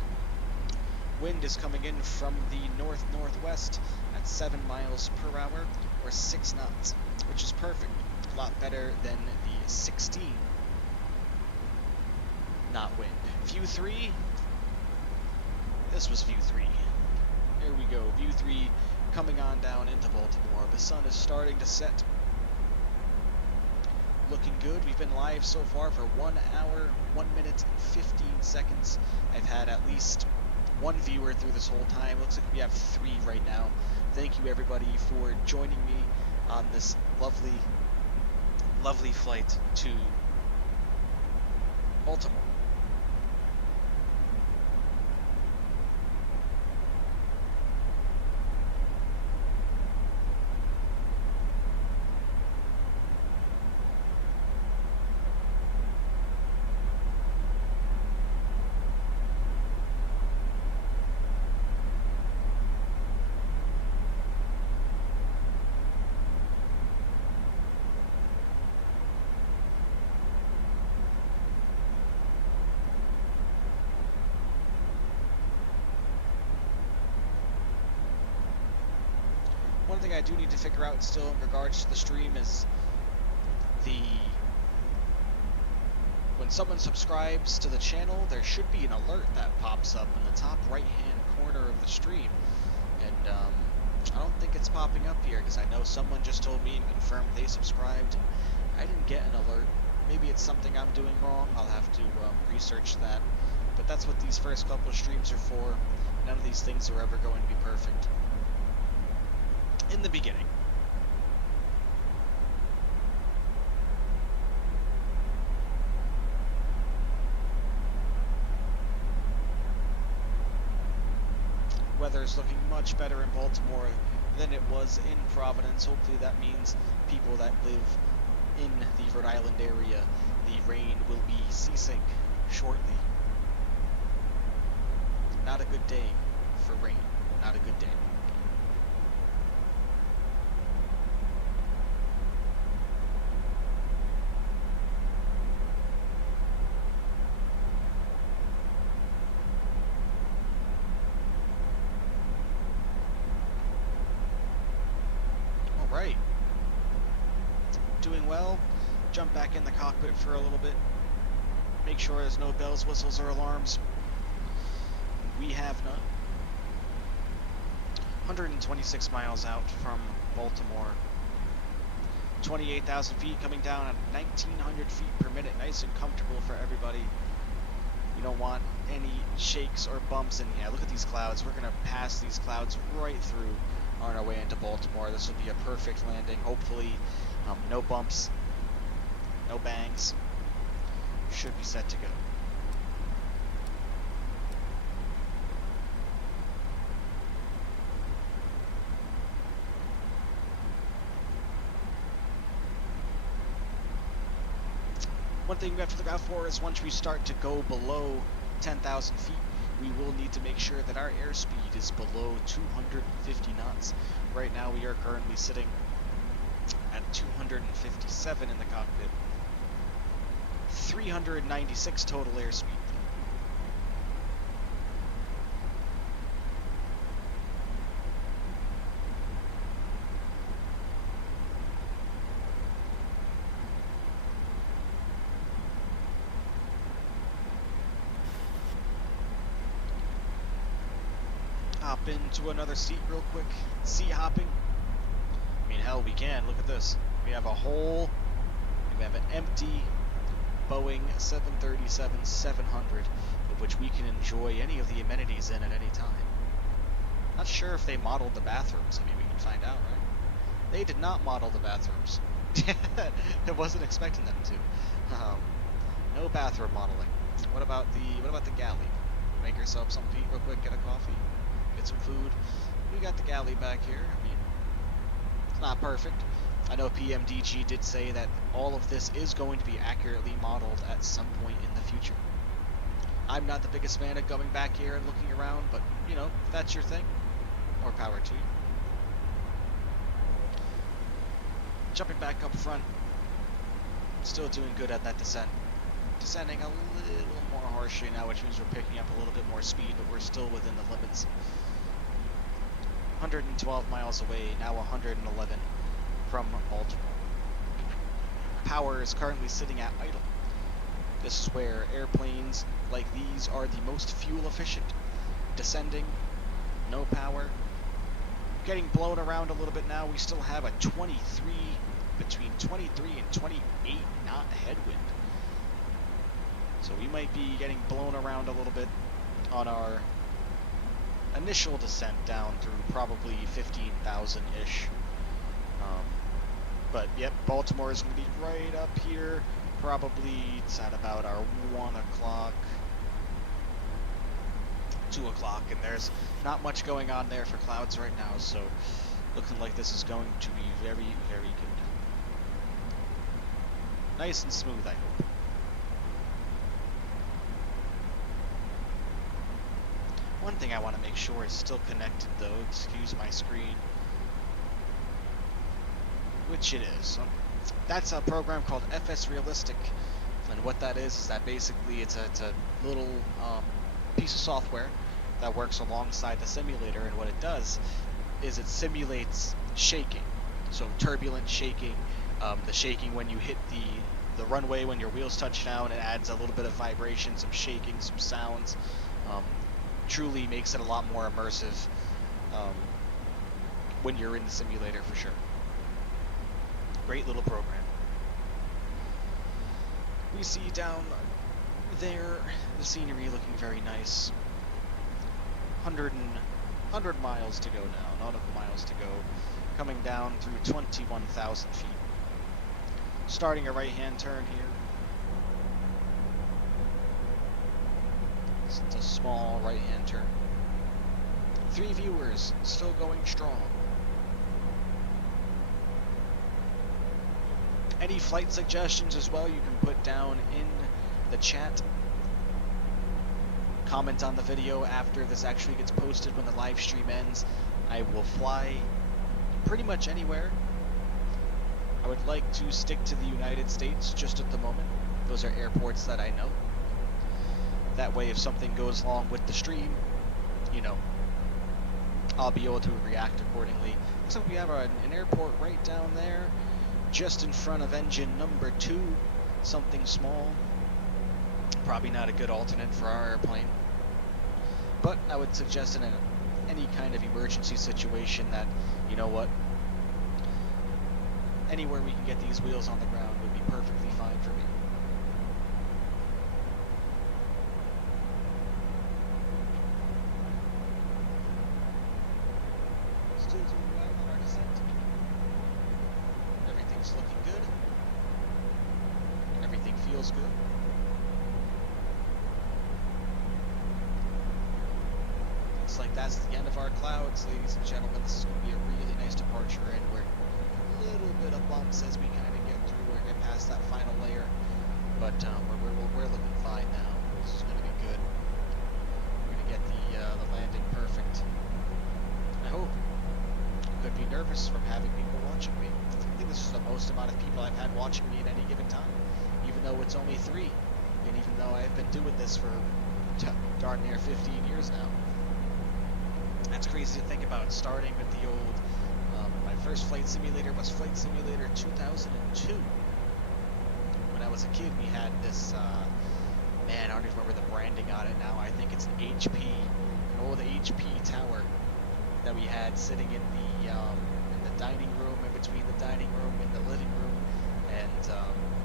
Wind is coming in from the north-northwest at 7 miles per hour, or 6 knots, which is perfect. A lot better than the 16 knot wind. View 3. This was view 3. Here we go. View 3 coming on down into Baltimore. The sun is starting to set. Looking good. We've been live so far for 1 hour, 1 minute, and 15 seconds. I've had at least one viewer through this whole time. Looks like we have 3 right now. Thank you everybody for joining me on this lovely flight to Baltimore. One thing I do need to figure out still in regards to the stream is when someone subscribes to the channel, there should be an alert that pops up in the top right-hand corner of the stream. And I don't think it's popping up here because I know someone just told me and confirmed they subscribed. And I didn't get an alert. Maybe it's something I'm doing wrong. I'll have to research that. But that's what these first couple of streams are for. None of these things are ever going to be perfect. In the beginning. Weather is looking much better in Baltimore than it was in Providence. Hopefully that means people that live in the Rhode Island area, the rain will be ceasing shortly. Not a good day for rain. Not a good day. Doing well. jump back in the cockpit for a little bit. Make sure there's no bells, whistles, or alarms. We have none. 126 miles out from Baltimore. 28,000 feet, coming down at 1,900 feet per minute. Nice and comfortable for everybody. We don't want any shakes or bumps in here. Look at these clouds. We're going to pass these clouds right through on our way into Baltimore. This will be a perfect landing. Hopefully, no bumps, no bangs. Should be set to go. One thing we have to look out for is once we start to go below 10,000 feet, we will need to make sure that our airspeed is below 250 knots. Right now we are currently sitting at 257 in the cockpit. 396 total airspeed. Hop into another seat real quick. Seat hopping. I mean, hell, we can. Look at this. We have an empty Boeing 737-700, of which we can enjoy any of the amenities in at any time. Not sure if they modeled the bathrooms. I mean, we can find out, right? They did not model the bathrooms. I wasn't expecting them to. No bathroom modeling. What about the galley? Make yourself something to eat real quick. Get a coffee. Get some food. We got the galley back here. I mean, it's not perfect. I know PMDG did say that all of this is going to be accurately modeled at some point in the future. I'm not the biggest fan of going back here and looking around, but, you know, if that's your thing, more power to you. Jumping back up front, still doing good at that descent. Descending a little more harshly now, which means we're picking up a little bit more speed, but we're still within the limits. 112 miles away, now 111 from Baltimore. Power is currently sitting at idle. This is where airplanes like these are the most fuel efficient. Descending, no power. Getting blown around a little bit now. We still have a between 23 and 28 knot headwind. So we might be getting blown around a little bit on our initial descent down through probably 15,000-ish. But yep, Baltimore is going to be right up here. Probably it's at about our 1 o'clock, 2 o'clock, and there's not much going on there for clouds right now, so looking like this is going to be very, very good. Nice and smooth, I hope. One thing I want to make sure is still connected though, excuse my screen. Which it is. That's a program called FS Realistic, and what that is that basically it's a little piece of software that works alongside the simulator, and what it does is it simulates shaking, so turbulent shaking, the shaking when you hit the runway when your wheels touch down. It adds a little bit of vibration, some shaking, some sounds. Truly makes it a lot more immersive when you're in the simulator for sure. Great little program. We see down there the scenery looking very nice. 100 miles to go now, nautical miles to go. Coming down through 21,000 feet. Starting a right-hand turn here. It's a small right-hand turn. 3 viewers, still going strong. Any flight suggestions as well you can put down in the chat. Comment on the video after this actually gets posted when the live stream ends. I will fly pretty much anywhere. I would like to stick to the United States just at the moment. Those are airports that I know. That way if something goes along with the stream, you know, I'll be able to react accordingly. Looks like we have an airport right down there. just in front of engine number 2, something small. Probably not a good alternate for our airplane. But I would suggest in any kind of emergency situation that, you know what, anywhere we can get these wheels on the ground would be perfectly fine for me. Still doing well on our descent. Everything's looking good. Everything feels good. Looks like that's the end of our clouds, ladies and gentlemen. This is going to be a really nice departure, and we're a little bit of bumps as we kind of get through or get past that final layer, but we're looking fine now. This is going to be good. We're going to get the landing perfect. I hope. Could be nervous from having people watching me. I think this is the most amount of people I've had watching me at any given time, even though it's only 3, and even though I've been doing this for darn near 15 years now. That's crazy to think about, starting with the old, my first flight simulator was Flight Simulator 2002. When I was a kid, we had this, man, I don't even remember the branding on it now. I think it's an HP, an old HP tower that we had sitting in the dining room, in between the dining room and the living room. And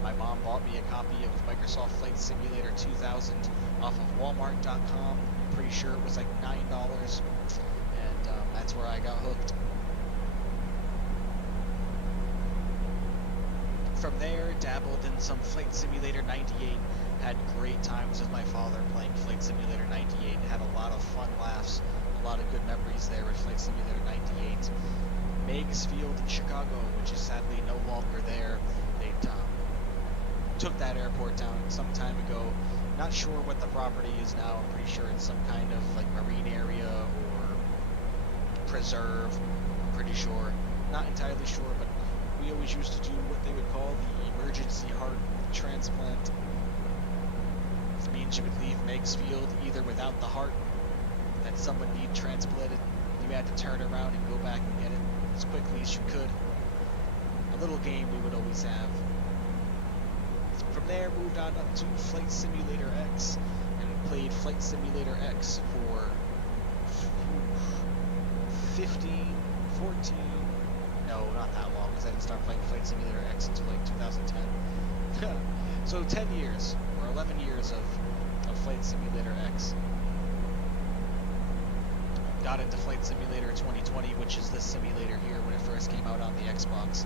my mom bought me a copy of Microsoft Flight Simulator 2000 off of Walmart.com. I'm pretty sure it was like $9. And that's where I got hooked. From there, dabbled in some Flight Simulator 98. Had great times with my father playing Flight Simulator 98. Had a lot of fun laughs, a lot of good memories there with Flight Simulator 98. Meigs Field in Chicago, which is sadly no longer there. They took that airport down some time ago. Not sure what the property is now. I'm pretty sure it's some kind of like marine area or preserve. I'm pretty sure. Not entirely sure, but we always used to do what they would call the emergency heart transplant. It means you would leave Meigs Field either without the heart that someone needed transplanted. You had to turn around and go back and get it as quickly as you could. A little game we would always have. From there, moved on up to Flight Simulator X, and played Flight Simulator X for 15, 14, no, not that long, because I didn't start playing Flight Simulator X until like 2010. So 10 years, or 11 years of Flight Simulator X. Got into Flight Simulator 2020, which is this simulator here when it first came out on the Xbox.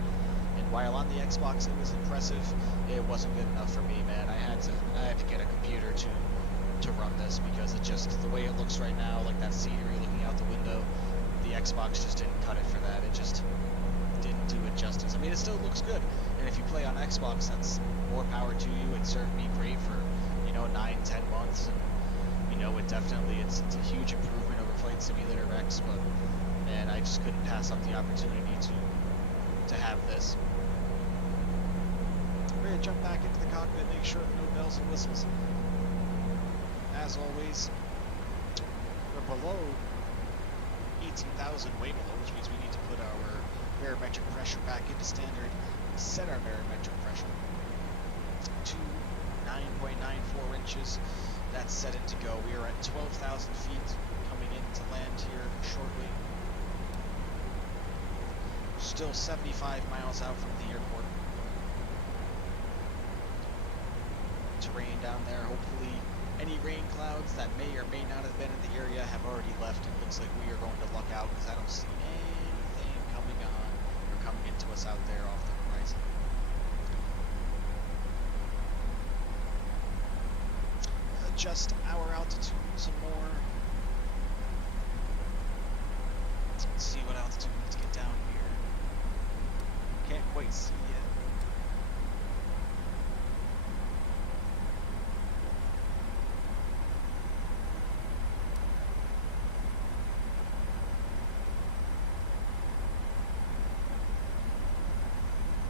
And while on the Xbox it was impressive, it wasn't good enough for me, man. I had to get a computer to run this, because it just, the way it looks right now, like that scenery looking out the window, the Xbox just didn't cut it for that. It just didn't do it justice. I mean, it still looks good, and if you play on Xbox, that's more power to you. It served me great for, 9-10 months, and it definitely, it's a huge improvement over Flight Simulator X, but man, I just couldn't pass up the opportunity to have this. We're gonna jump back into the cockpit, make sure no bells and whistles. As always, we're below 18,000 way below, which means we need to put our barometric pressure back into standard, set our barometric pressure to 9.94 inches. That's set it to go. We are at 12,000 feet, coming in to land here shortly. Still 75 miles out from the airport. Terrain down there, hopefully any rain clouds that may or may not have been in the area have already left. It looks like we are going to luck out, because I don't see anything coming on or coming into us out there off the horizon. Adjust our altitude some more. Let's see what altitude we need to get down here. Can't quite see yet.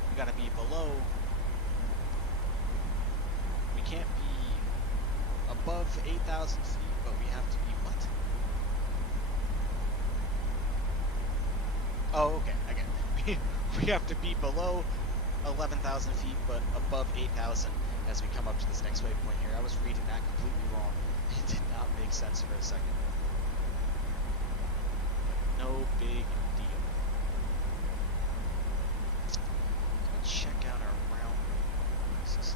We gotta be below. We can't be above 8,000 feet, but we have to be what? Oh, okay, I get it. We have to be below 11,000 feet, but above 8,000 as we come up to this next waypoint here. I was reading that completely wrong. It did not make sense for a second. No big deal. Let's check out our round. This is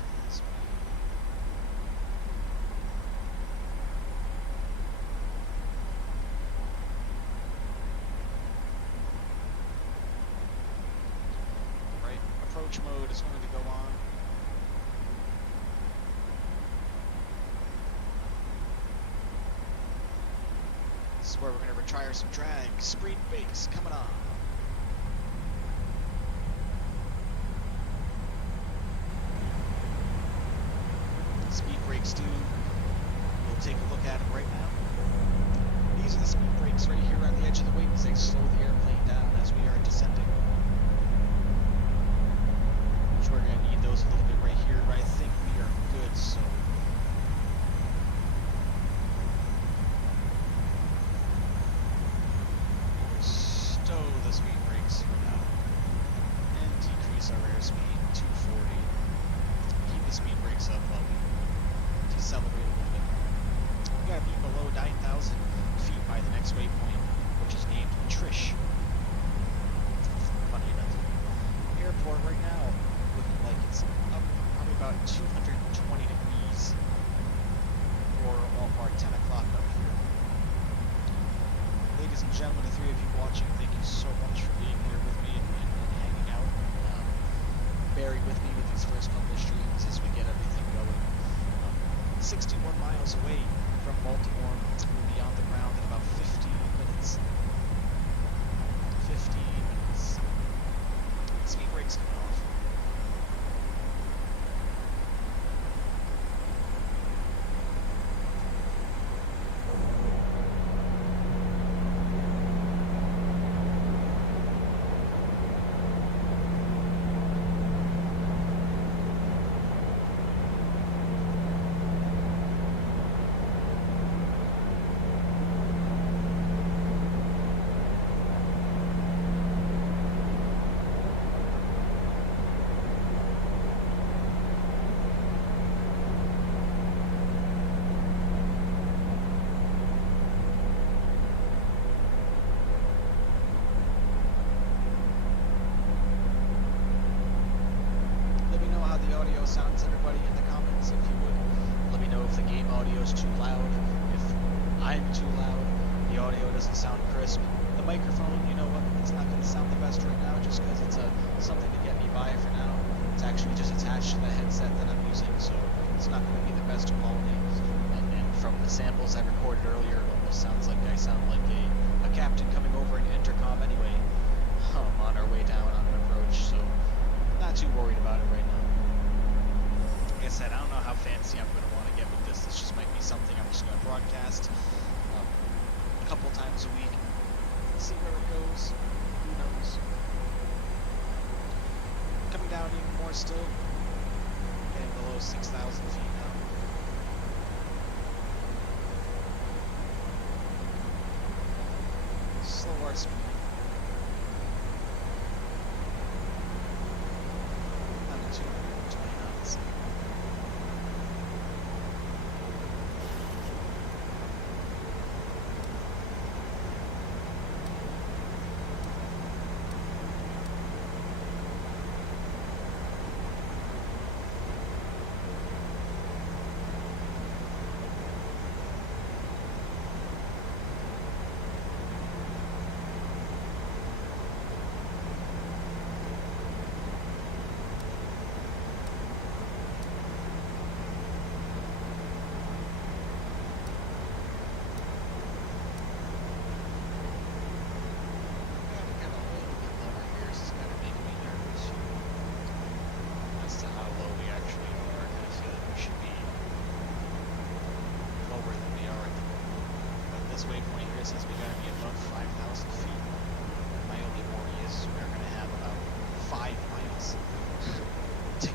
right. Approach mode is going to go on. This is where we're going to retire some drag. Speed brakes coming on. Speed brakes do. We'll take a look at them right now. These are the speed brakes right here on the edge of the wings. They slow the airplane down as we are descending. Which we're going to need those a little bit right here, but I think we are good, so. Stow the speed brakes for now. And decrease our airspeed to 240. Keep the speed brakes up while we decelerate a little bit. We gotta be below 9,000 feet by the next waypoint, which is named Trish. Funny enough. Airport right now looking like it's up probably about 220 degrees for Walmart 10 o'clock up here. Ladies and gentlemen, the three of you watching, thank you so much for being here with me and hanging out. Bearing with me with these first couple of streams as we get everything going. 61 miles away from Baltimore. We'll be on the ground in about 15 minutes. 15 minutes. Speed brakes coming off. Sounds, everybody, in the comments, if you would. Let me know if the game audio is too loud, if I'm too loud, the audio doesn't sound crisp. The microphone, you know what, it's not going to sound the best right now just because it's something to get me by for now. It's actually just attached to the headset that I'm using, so it's not going to be the best quality. And from the samples I recorded earlier, it almost sounds like I sound like a captain coming over an intercom anyway, on our way down on an approach, so not too worried about it right now. Like I said, I don't know how fancy I'm going to want to get with this. This just might be something I'm just going to broadcast a couple times a week. See where it goes. Who knows? Coming down even more still. Getting below 6,000 feet now. Slow our speed. Down to 220 knots.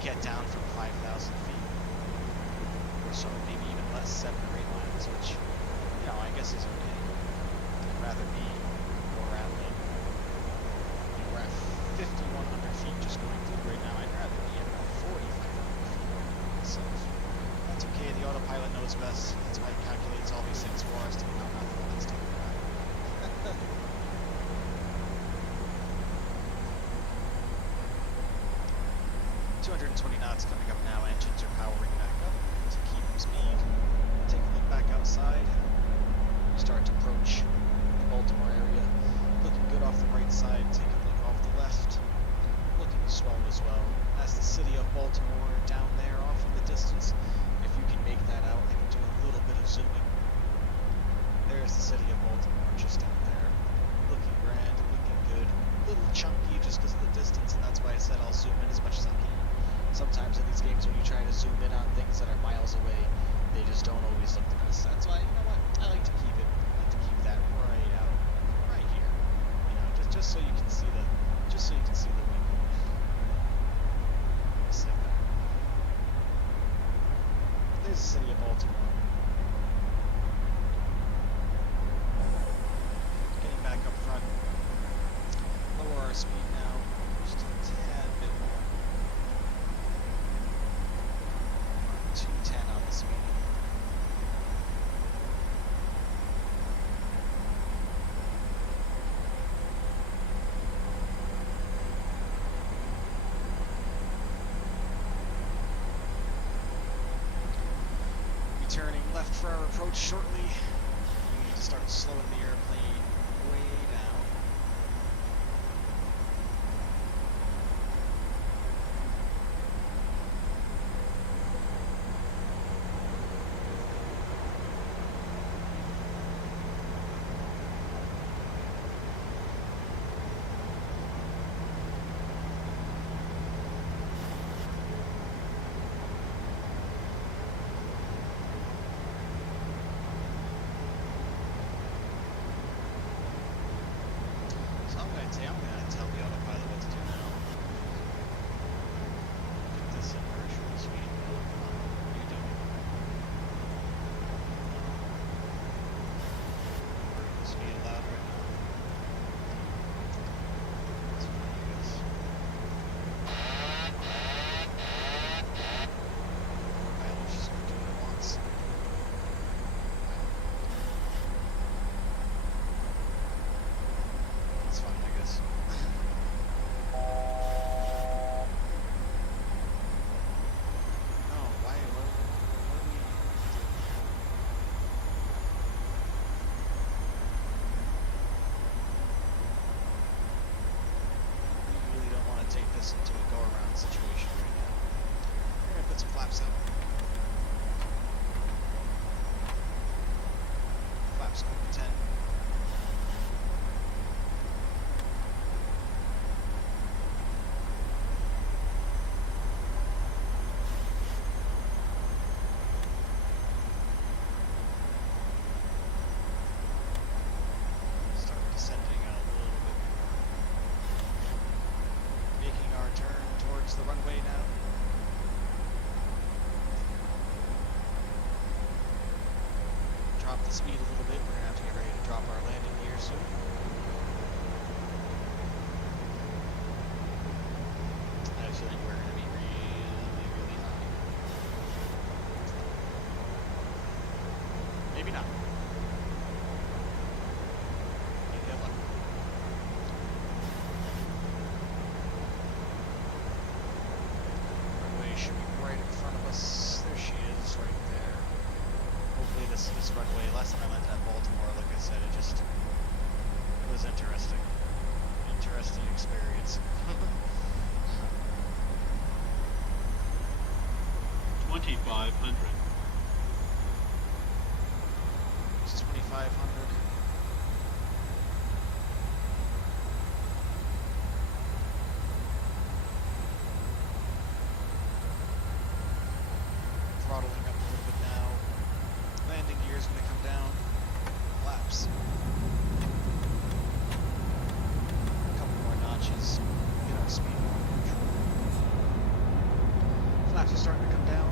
get down from 5,000 feet, or so, maybe even less, 7 or 8 miles, which, you know, I guess is okay. I'd rather be more at like, we're at 5,100 feet just going through right now. I'd 120 knots coming up now. Engines are powering back up to keep speed. Take a look back outside. We start to approach the Baltimore area. Looking good off the right side. Take a look off the left. Looking swell as well. That's the city of Baltimore down there off in the distance. If you can make that out, I can do a little bit of zooming. There's the city of Baltimore just down there. Looking grand, looking good. A little chunky just because of the distance, and that's why I said I'll zoom in as much as I can. Sometimes in these games when you try to zoom in on things that are miles away, they just don't always look the best. That's why, you know what, I like to keep it. I like to keep that right out, right here. You know, just so you can see the, wing. Just like that. There's the city of Baltimore. Getting back up front. Lower our speed now, just a tad bit more. 210 on the speed. Turning left for our approach shortly. We need to start slowing the airplane way down. I'm gonna tell the autopilot what to do now. Get this inertial speed going. Come on, what are you doing? Bring the speed loud right now. That's fine, I guess. Autopilot's just gonna do what it wants. That's fine, I guess. No, why? What do we do? We really don't want to take this into a go-around situation right now. We're gonna put some flaps out. Flaps go to 10. Start descending a little bit more. Making our turn towards the runway now. Drop the speed a little bit. We're gonna have to get ready to drop our landing gear soon. I have a feeling we're gonna be really, really high. Maybe not. You get lucky. Runway should be right in front of us. There she is, right there. Hopefully this runway, last time I landed at Baltimore, like I said, it was interesting. Interesting experience. 2500. It's 2,500. Throttling up a little bit now. Landing gear is going to come down. Flaps. A couple more notches. Get our speed more control. Flaps are starting to come down.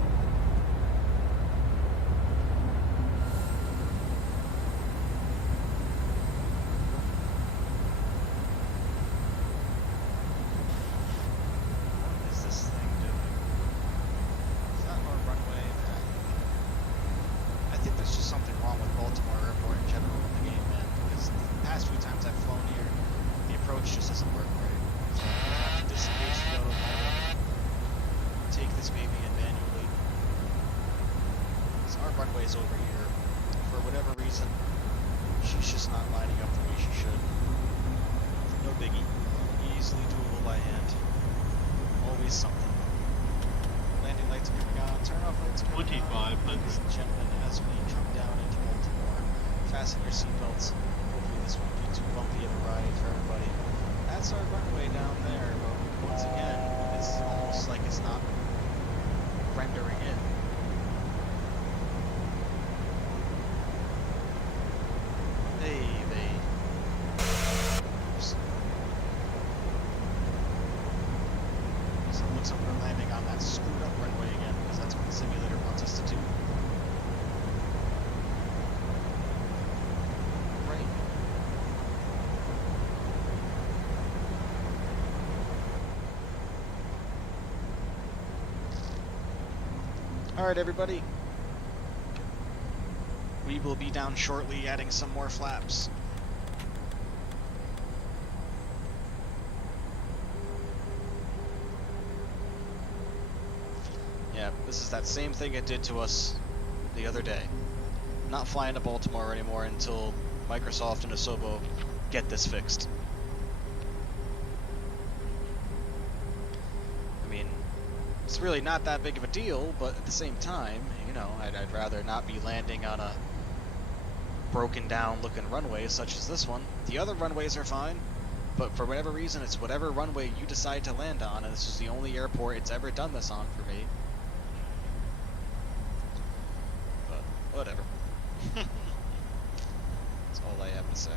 What is this thing doing? Is that our runway? I think there's just something wrong with Baltimore Airport in general in the game, man. Because the past few times I've flown here, the approach just doesn't work right. So you have to disengage the autopilot, take runways over here. For whatever reason, she's just not lining up the way she should. No biggie. Easily doable by hand. Always something. Landing lights are coming on. Turn off lights are coming on. 2500. Ladies and gentlemen, as we come down into Baltimore, fasten your seatbelts. Hopefully this won't be too bumpy of a ride for everybody. That's our runway down there, but once again, it's almost like it's not rendering in. Oops. So it looks like we're landing on that screwed up runway again, because that's what the simulator wants us to do. Right. Alright, everybody. We will be down shortly, adding some more flaps. Yeah, this is that same thing it did to us the other day. Not flying to Baltimore anymore until Microsoft and Asobo get this fixed. I mean, it's really not that big of a deal, but at the same time, you know, I'd rather not be landing on a broken down looking runway such as this one. The other runways are fine, but for whatever reason, it's whatever runway you decide to land on, and this is the only airport it's ever done this on for me. But whatever. That's all I have to say.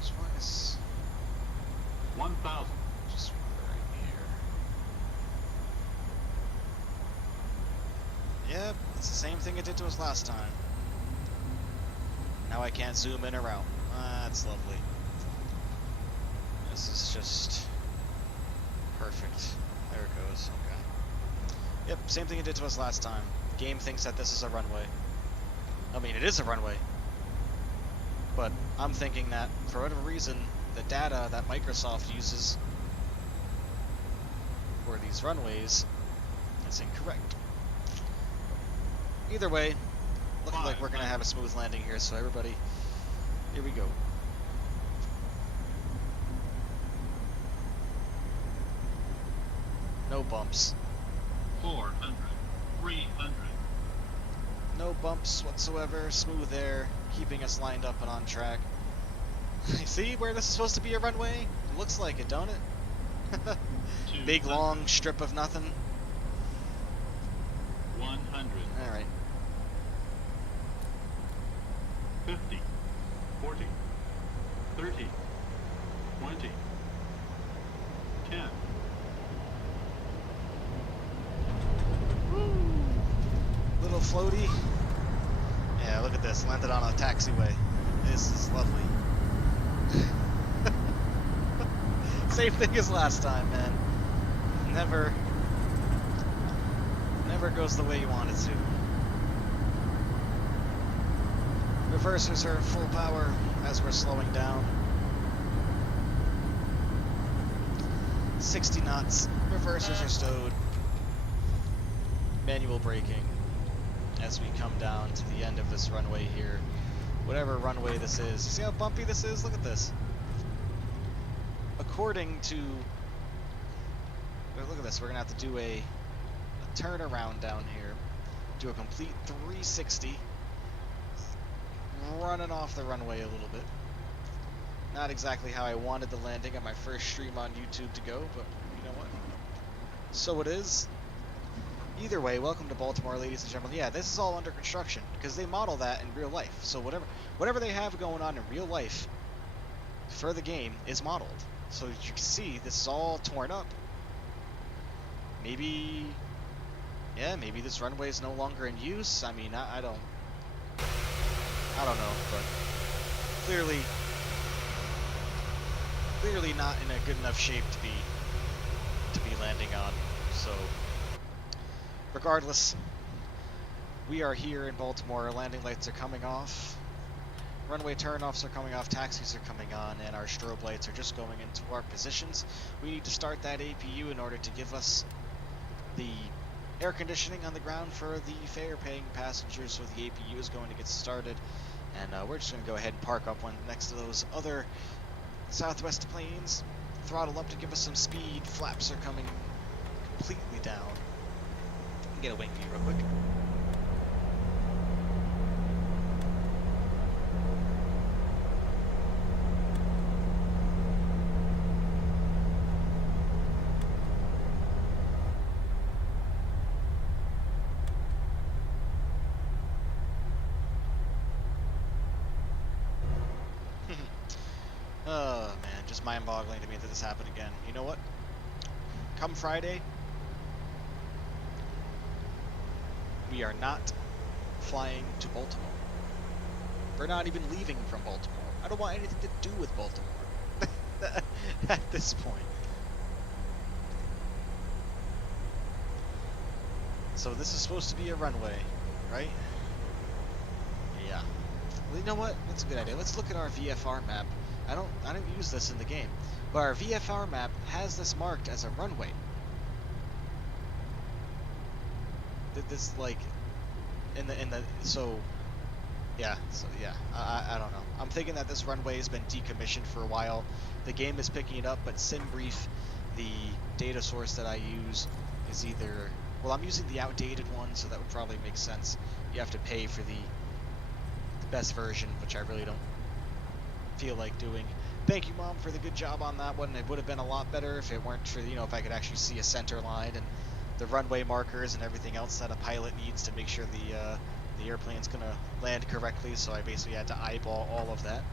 Just want to 1000. just right here. Yep, it's the same thing it did to us last time. Now I can't zoom in or out. That's lovely. This is just perfect. There it goes. Okay. Yep, same thing it did to us last time. Game thinks that this is a runway. I mean, it is a runway. But I'm thinking that, for whatever reason, the data that Microsoft uses for these runways is incorrect. Either way, looking like we're going to have a smooth landing here, so everybody, here we go. No bumps. 400. 300. No bumps whatsoever, smooth air, keeping us lined up and on track. See where this is supposed to be a runway? It looks like it, don't it? Big long strip of nothing. 100. Alright. 50. 40. 30. 20. 10. Little floaty. Yeah, look at this. Landed on a taxiway. This is lovely. Same thing as last time, man. Never goes the way you want it to. Reversers are full power as we're slowing down. 60 knots. Reversers are stowed. Manual braking as we come down to the end of this runway here. Whatever runway this is. You see how bumpy this is? Look at this. According to... Look at this. We're going to have to do a turnaround down here. Do a complete 360. Running off the runway a little bit. Not exactly how I wanted the landing on my first stream on YouTube to go, but you know what? So it is. Either way, welcome to Baltimore, ladies and gentlemen. Yeah, this is all under construction, because they model that in real life. So whatever they have going on in real life for the game is modeled. So as you can see, this is all torn up. Maybe this runway is no longer in use. I mean, I don't know, but clearly not in a good enough shape to be landing on. So regardless, we are here in Baltimore. Landing lights are coming off. Runway turnoffs are coming off, taxis are coming on, and our strobe lights are just going into our positions. We need to start that APU in order to give us the air conditioning on the ground for the fare-paying passengers, so the APU is going to get started. And we're just going to go ahead and park up one next to those other Southwest planes. Throttle up to give us some speed. Flaps are coming completely down. Get a wing view real quick. Oh man, just mind-boggling to me that this happened again. You know what? Come Friday, we are not flying to Baltimore. We're not even leaving from Baltimore. I don't want anything to do with Baltimore at this point. So this is supposed to be a runway, right? Yeah. Well, you know what? That's a good idea. Let's look at our VFR map. I don't use this in the game, but our VFR map has this marked as a runway. This like I don't know. I'm thinking that this runway has been decommissioned for a while. The game is picking it up, but SimBrief, the data source that I use, is either, well, I'm using the outdated one, so that would probably make sense. You have to pay for the best version, which I really don't feel like doing. Thank you, Mom, for the good job on that one. It would have been a lot better if it weren't for, you know, if I could actually see a center line and the runway markers and everything else that a pilot needs to make sure the airplane's gonna land correctly. So I basically had to eyeball all of that,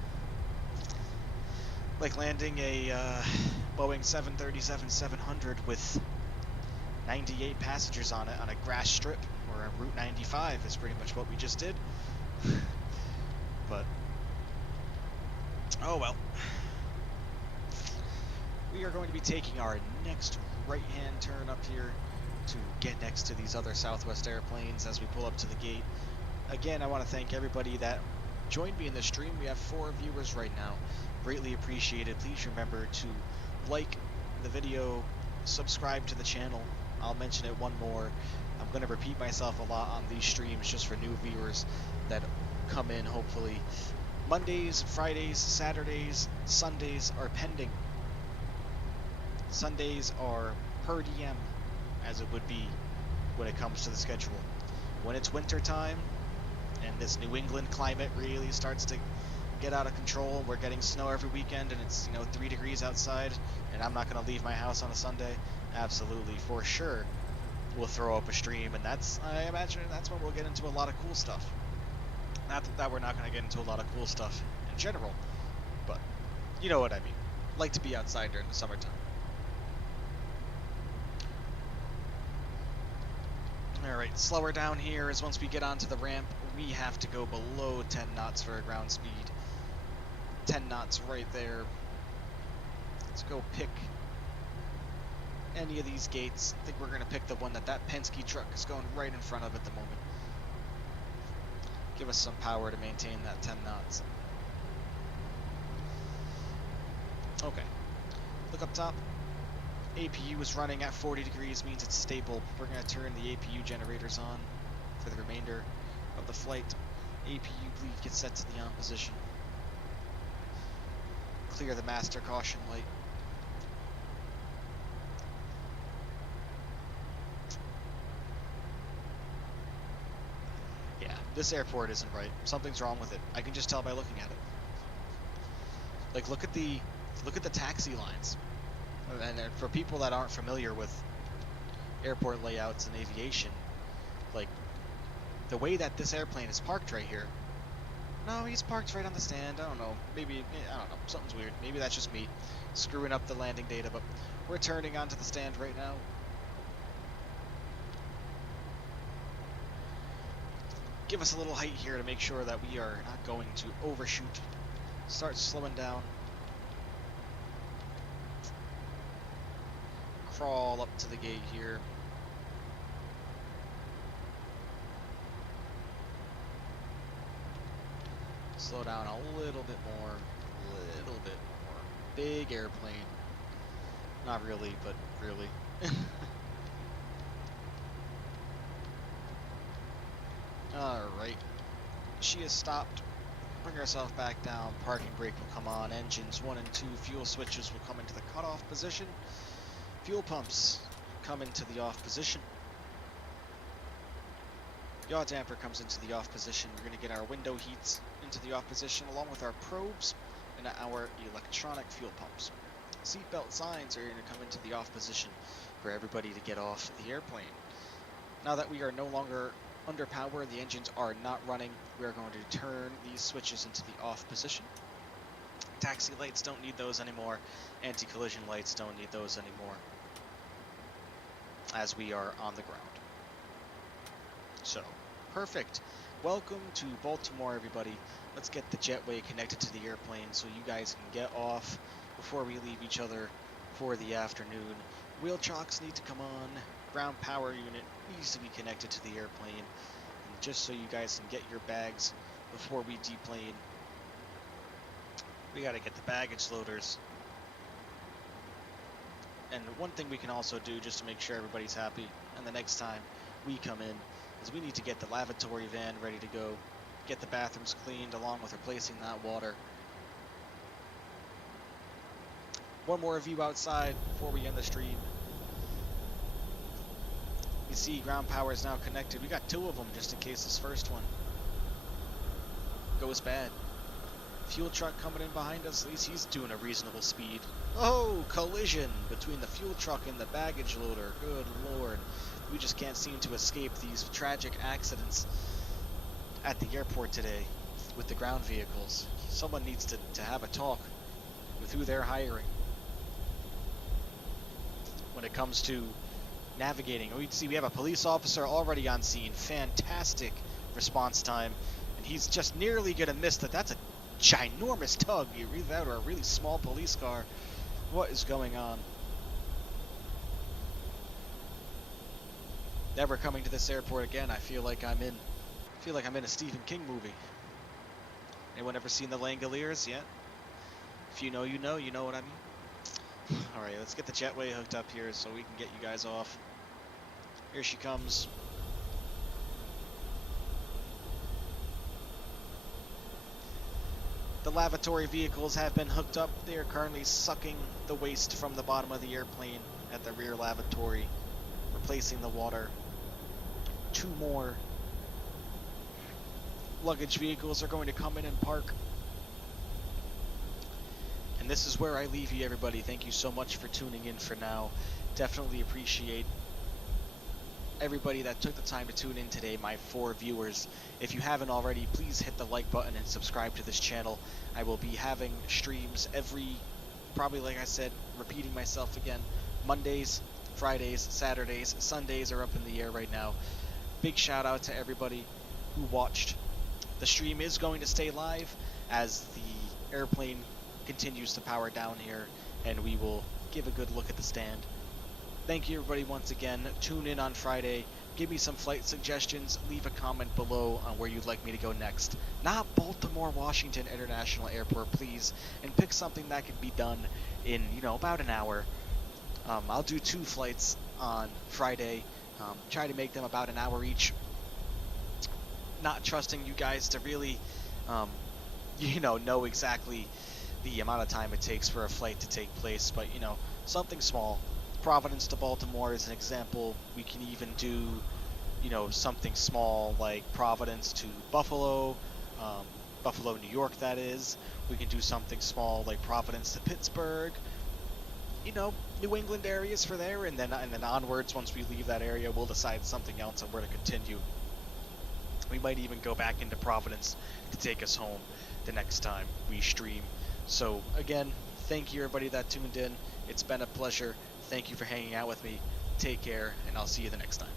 like landing a Boeing 737-700 with 98 passengers on it on a grass strip, or a Route 95 is pretty much what we just did. But oh well. We are going to be taking our next right-hand turn up here to get next to these other Southwest airplanes as we pull up to the gate. Again, I want to thank everybody that joined me in the stream. We have 4 viewers right now. Greatly appreciated. Please remember to like the video, subscribe to the channel. I'll mention it one more. I'm going to repeat myself a lot on these streams just for new viewers that come in, hopefully. Mondays, Fridays, Saturdays, Sundays are pending. Sundays are per diem, as it would be when it comes to the schedule. When it's winter time and this New England climate really starts to get out of control, we're getting snow every weekend and it's, you know, 3 degrees outside, and I'm not going to leave my house on a Sunday, absolutely, for sure, we'll throw up a stream, and I imagine that's when we'll get into a lot of cool stuff. Not that we're not going to get into a lot of cool stuff in general, but you know what I mean. Like to be outside during the summertime. Alright, slower down here is once we get onto the ramp, we have to go below 10 knots for a ground speed. 10 knots right there. Let's go pick any of these gates. I think we're going to pick the one that Penske truck is going right in front of at the moment. Give us some power to maintain that 10 knots. Okay. Look up top. APU is running at 40 degrees, means it's stable. We're going to turn the APU generators on for the remainder of the flight. APU bleed gets set to the on position. Clear the master caution light. Yeah, this airport isn't right. Something's wrong with it. I can just tell by looking at it. Like, look at the taxi lines. And for people that aren't familiar with airport layouts and aviation, like, the way that this airplane is parked right here, no, he's parked right on the stand. I don't know, maybe, I don't know, something's weird. Maybe that's just me screwing up the landing data, but we're turning onto the stand right now. Give us a little height here to make sure that we are not going to overshoot. Start slowing down. Crawl up to the gate here. slow down a little bit more. Big airplane. Not really, but really. Alright. She has stopped. Bring herself back down. Parking brake will come on. Engines 1 and 2. Fuel switches will come into the cutoff position. Fuel pumps come into the off position. Yaw damper comes into the off position. We're going to get our window heats into the off position along with our probes and our electronic fuel pumps. Seatbelt signs are going to come into the off position for everybody to get off the airplane. Now that we are no longer under power, the engines are not running, we are going to turn these switches into the off position. Taxi lights don't need those anymore. Anti-collision lights don't need those anymore, as we are on the ground. So, perfect. Welcome to Baltimore, everybody. Let's get the jetway connected to the airplane so you guys can get off before we leave each other for the afternoon. Wheel chocks need to come on. Ground power unit needs to be connected to the airplane. And just so you guys can get your bags before we deplane, we got to get the baggage loaders. And one thing we can also do just to make sure everybody's happy, and the next time we come in, is we need to get the lavatory van ready to go, get the bathrooms cleaned along with replacing that water. One more view outside before we end the stream. You see ground power is now connected. We got 2 of them just in case this first one goes bad. Fuel truck coming in behind us, at least he's doing a reasonable speed. Oh, collision between the fuel truck and the baggage loader. Good lord. We just can't seem to escape these tragic accidents at the airport today with the ground vehicles. Someone needs to have a talk with who they're hiring when it comes to navigating. We see we have a police officer already on scene. Fantastic response time. And he's just nearly going to miss that. That's a ginormous tug. You read that, or a really small police car. What is going on? Never coming to this airport again. I feel like I'm in a Stephen King movie. Anyone ever seen The Langoliers yet? If you know, you know what I mean. Alright, let's get the jetway hooked up here so we can get you guys off. Here she comes. The lavatory vehicles have been hooked up. They are currently sucking the waste from the bottom of the airplane at the rear lavatory, replacing the water. 2 more luggage vehicles are going to come in and park. And this is where I leave you, everybody. Thank you so much for tuning in for now. Definitely appreciate everybody that took the time to tune in today, my 4 viewers. If you haven't already, please hit the like button and subscribe to this channel. I will be having streams probably like I said, repeating myself again, Mondays, Fridays, Saturdays, Sundays are up in the air right now. Big shout out to everybody who watched. The stream is going to stay live as the airplane continues to power down here, and we will give a good look at the stand. Thank you, everybody, once again. Tune in on Friday. Give me some flight suggestions. Leave a comment below on where you'd like me to go next. Not Baltimore, Washington International Airport, please. And pick something that can be done in, about an hour. I'll do 2 flights on Friday. Try to make them about an hour each. Not trusting you guys to really, know exactly the amount of time it takes for a flight to take place, but something small. Providence to Baltimore is an example. We can even do something small like Providence to Buffalo, Buffalo, New York, that is. We can do something small like Providence to Pittsburgh, New England areas for there, and then onwards. Once we leave that area, we'll decide something else and where to continue. We might even go back into Providence to take us home the next time we stream. So again, thank you, everybody that tuned in. It's been a pleasure. Thank you for hanging out with me. Take care, and I'll see you the next time.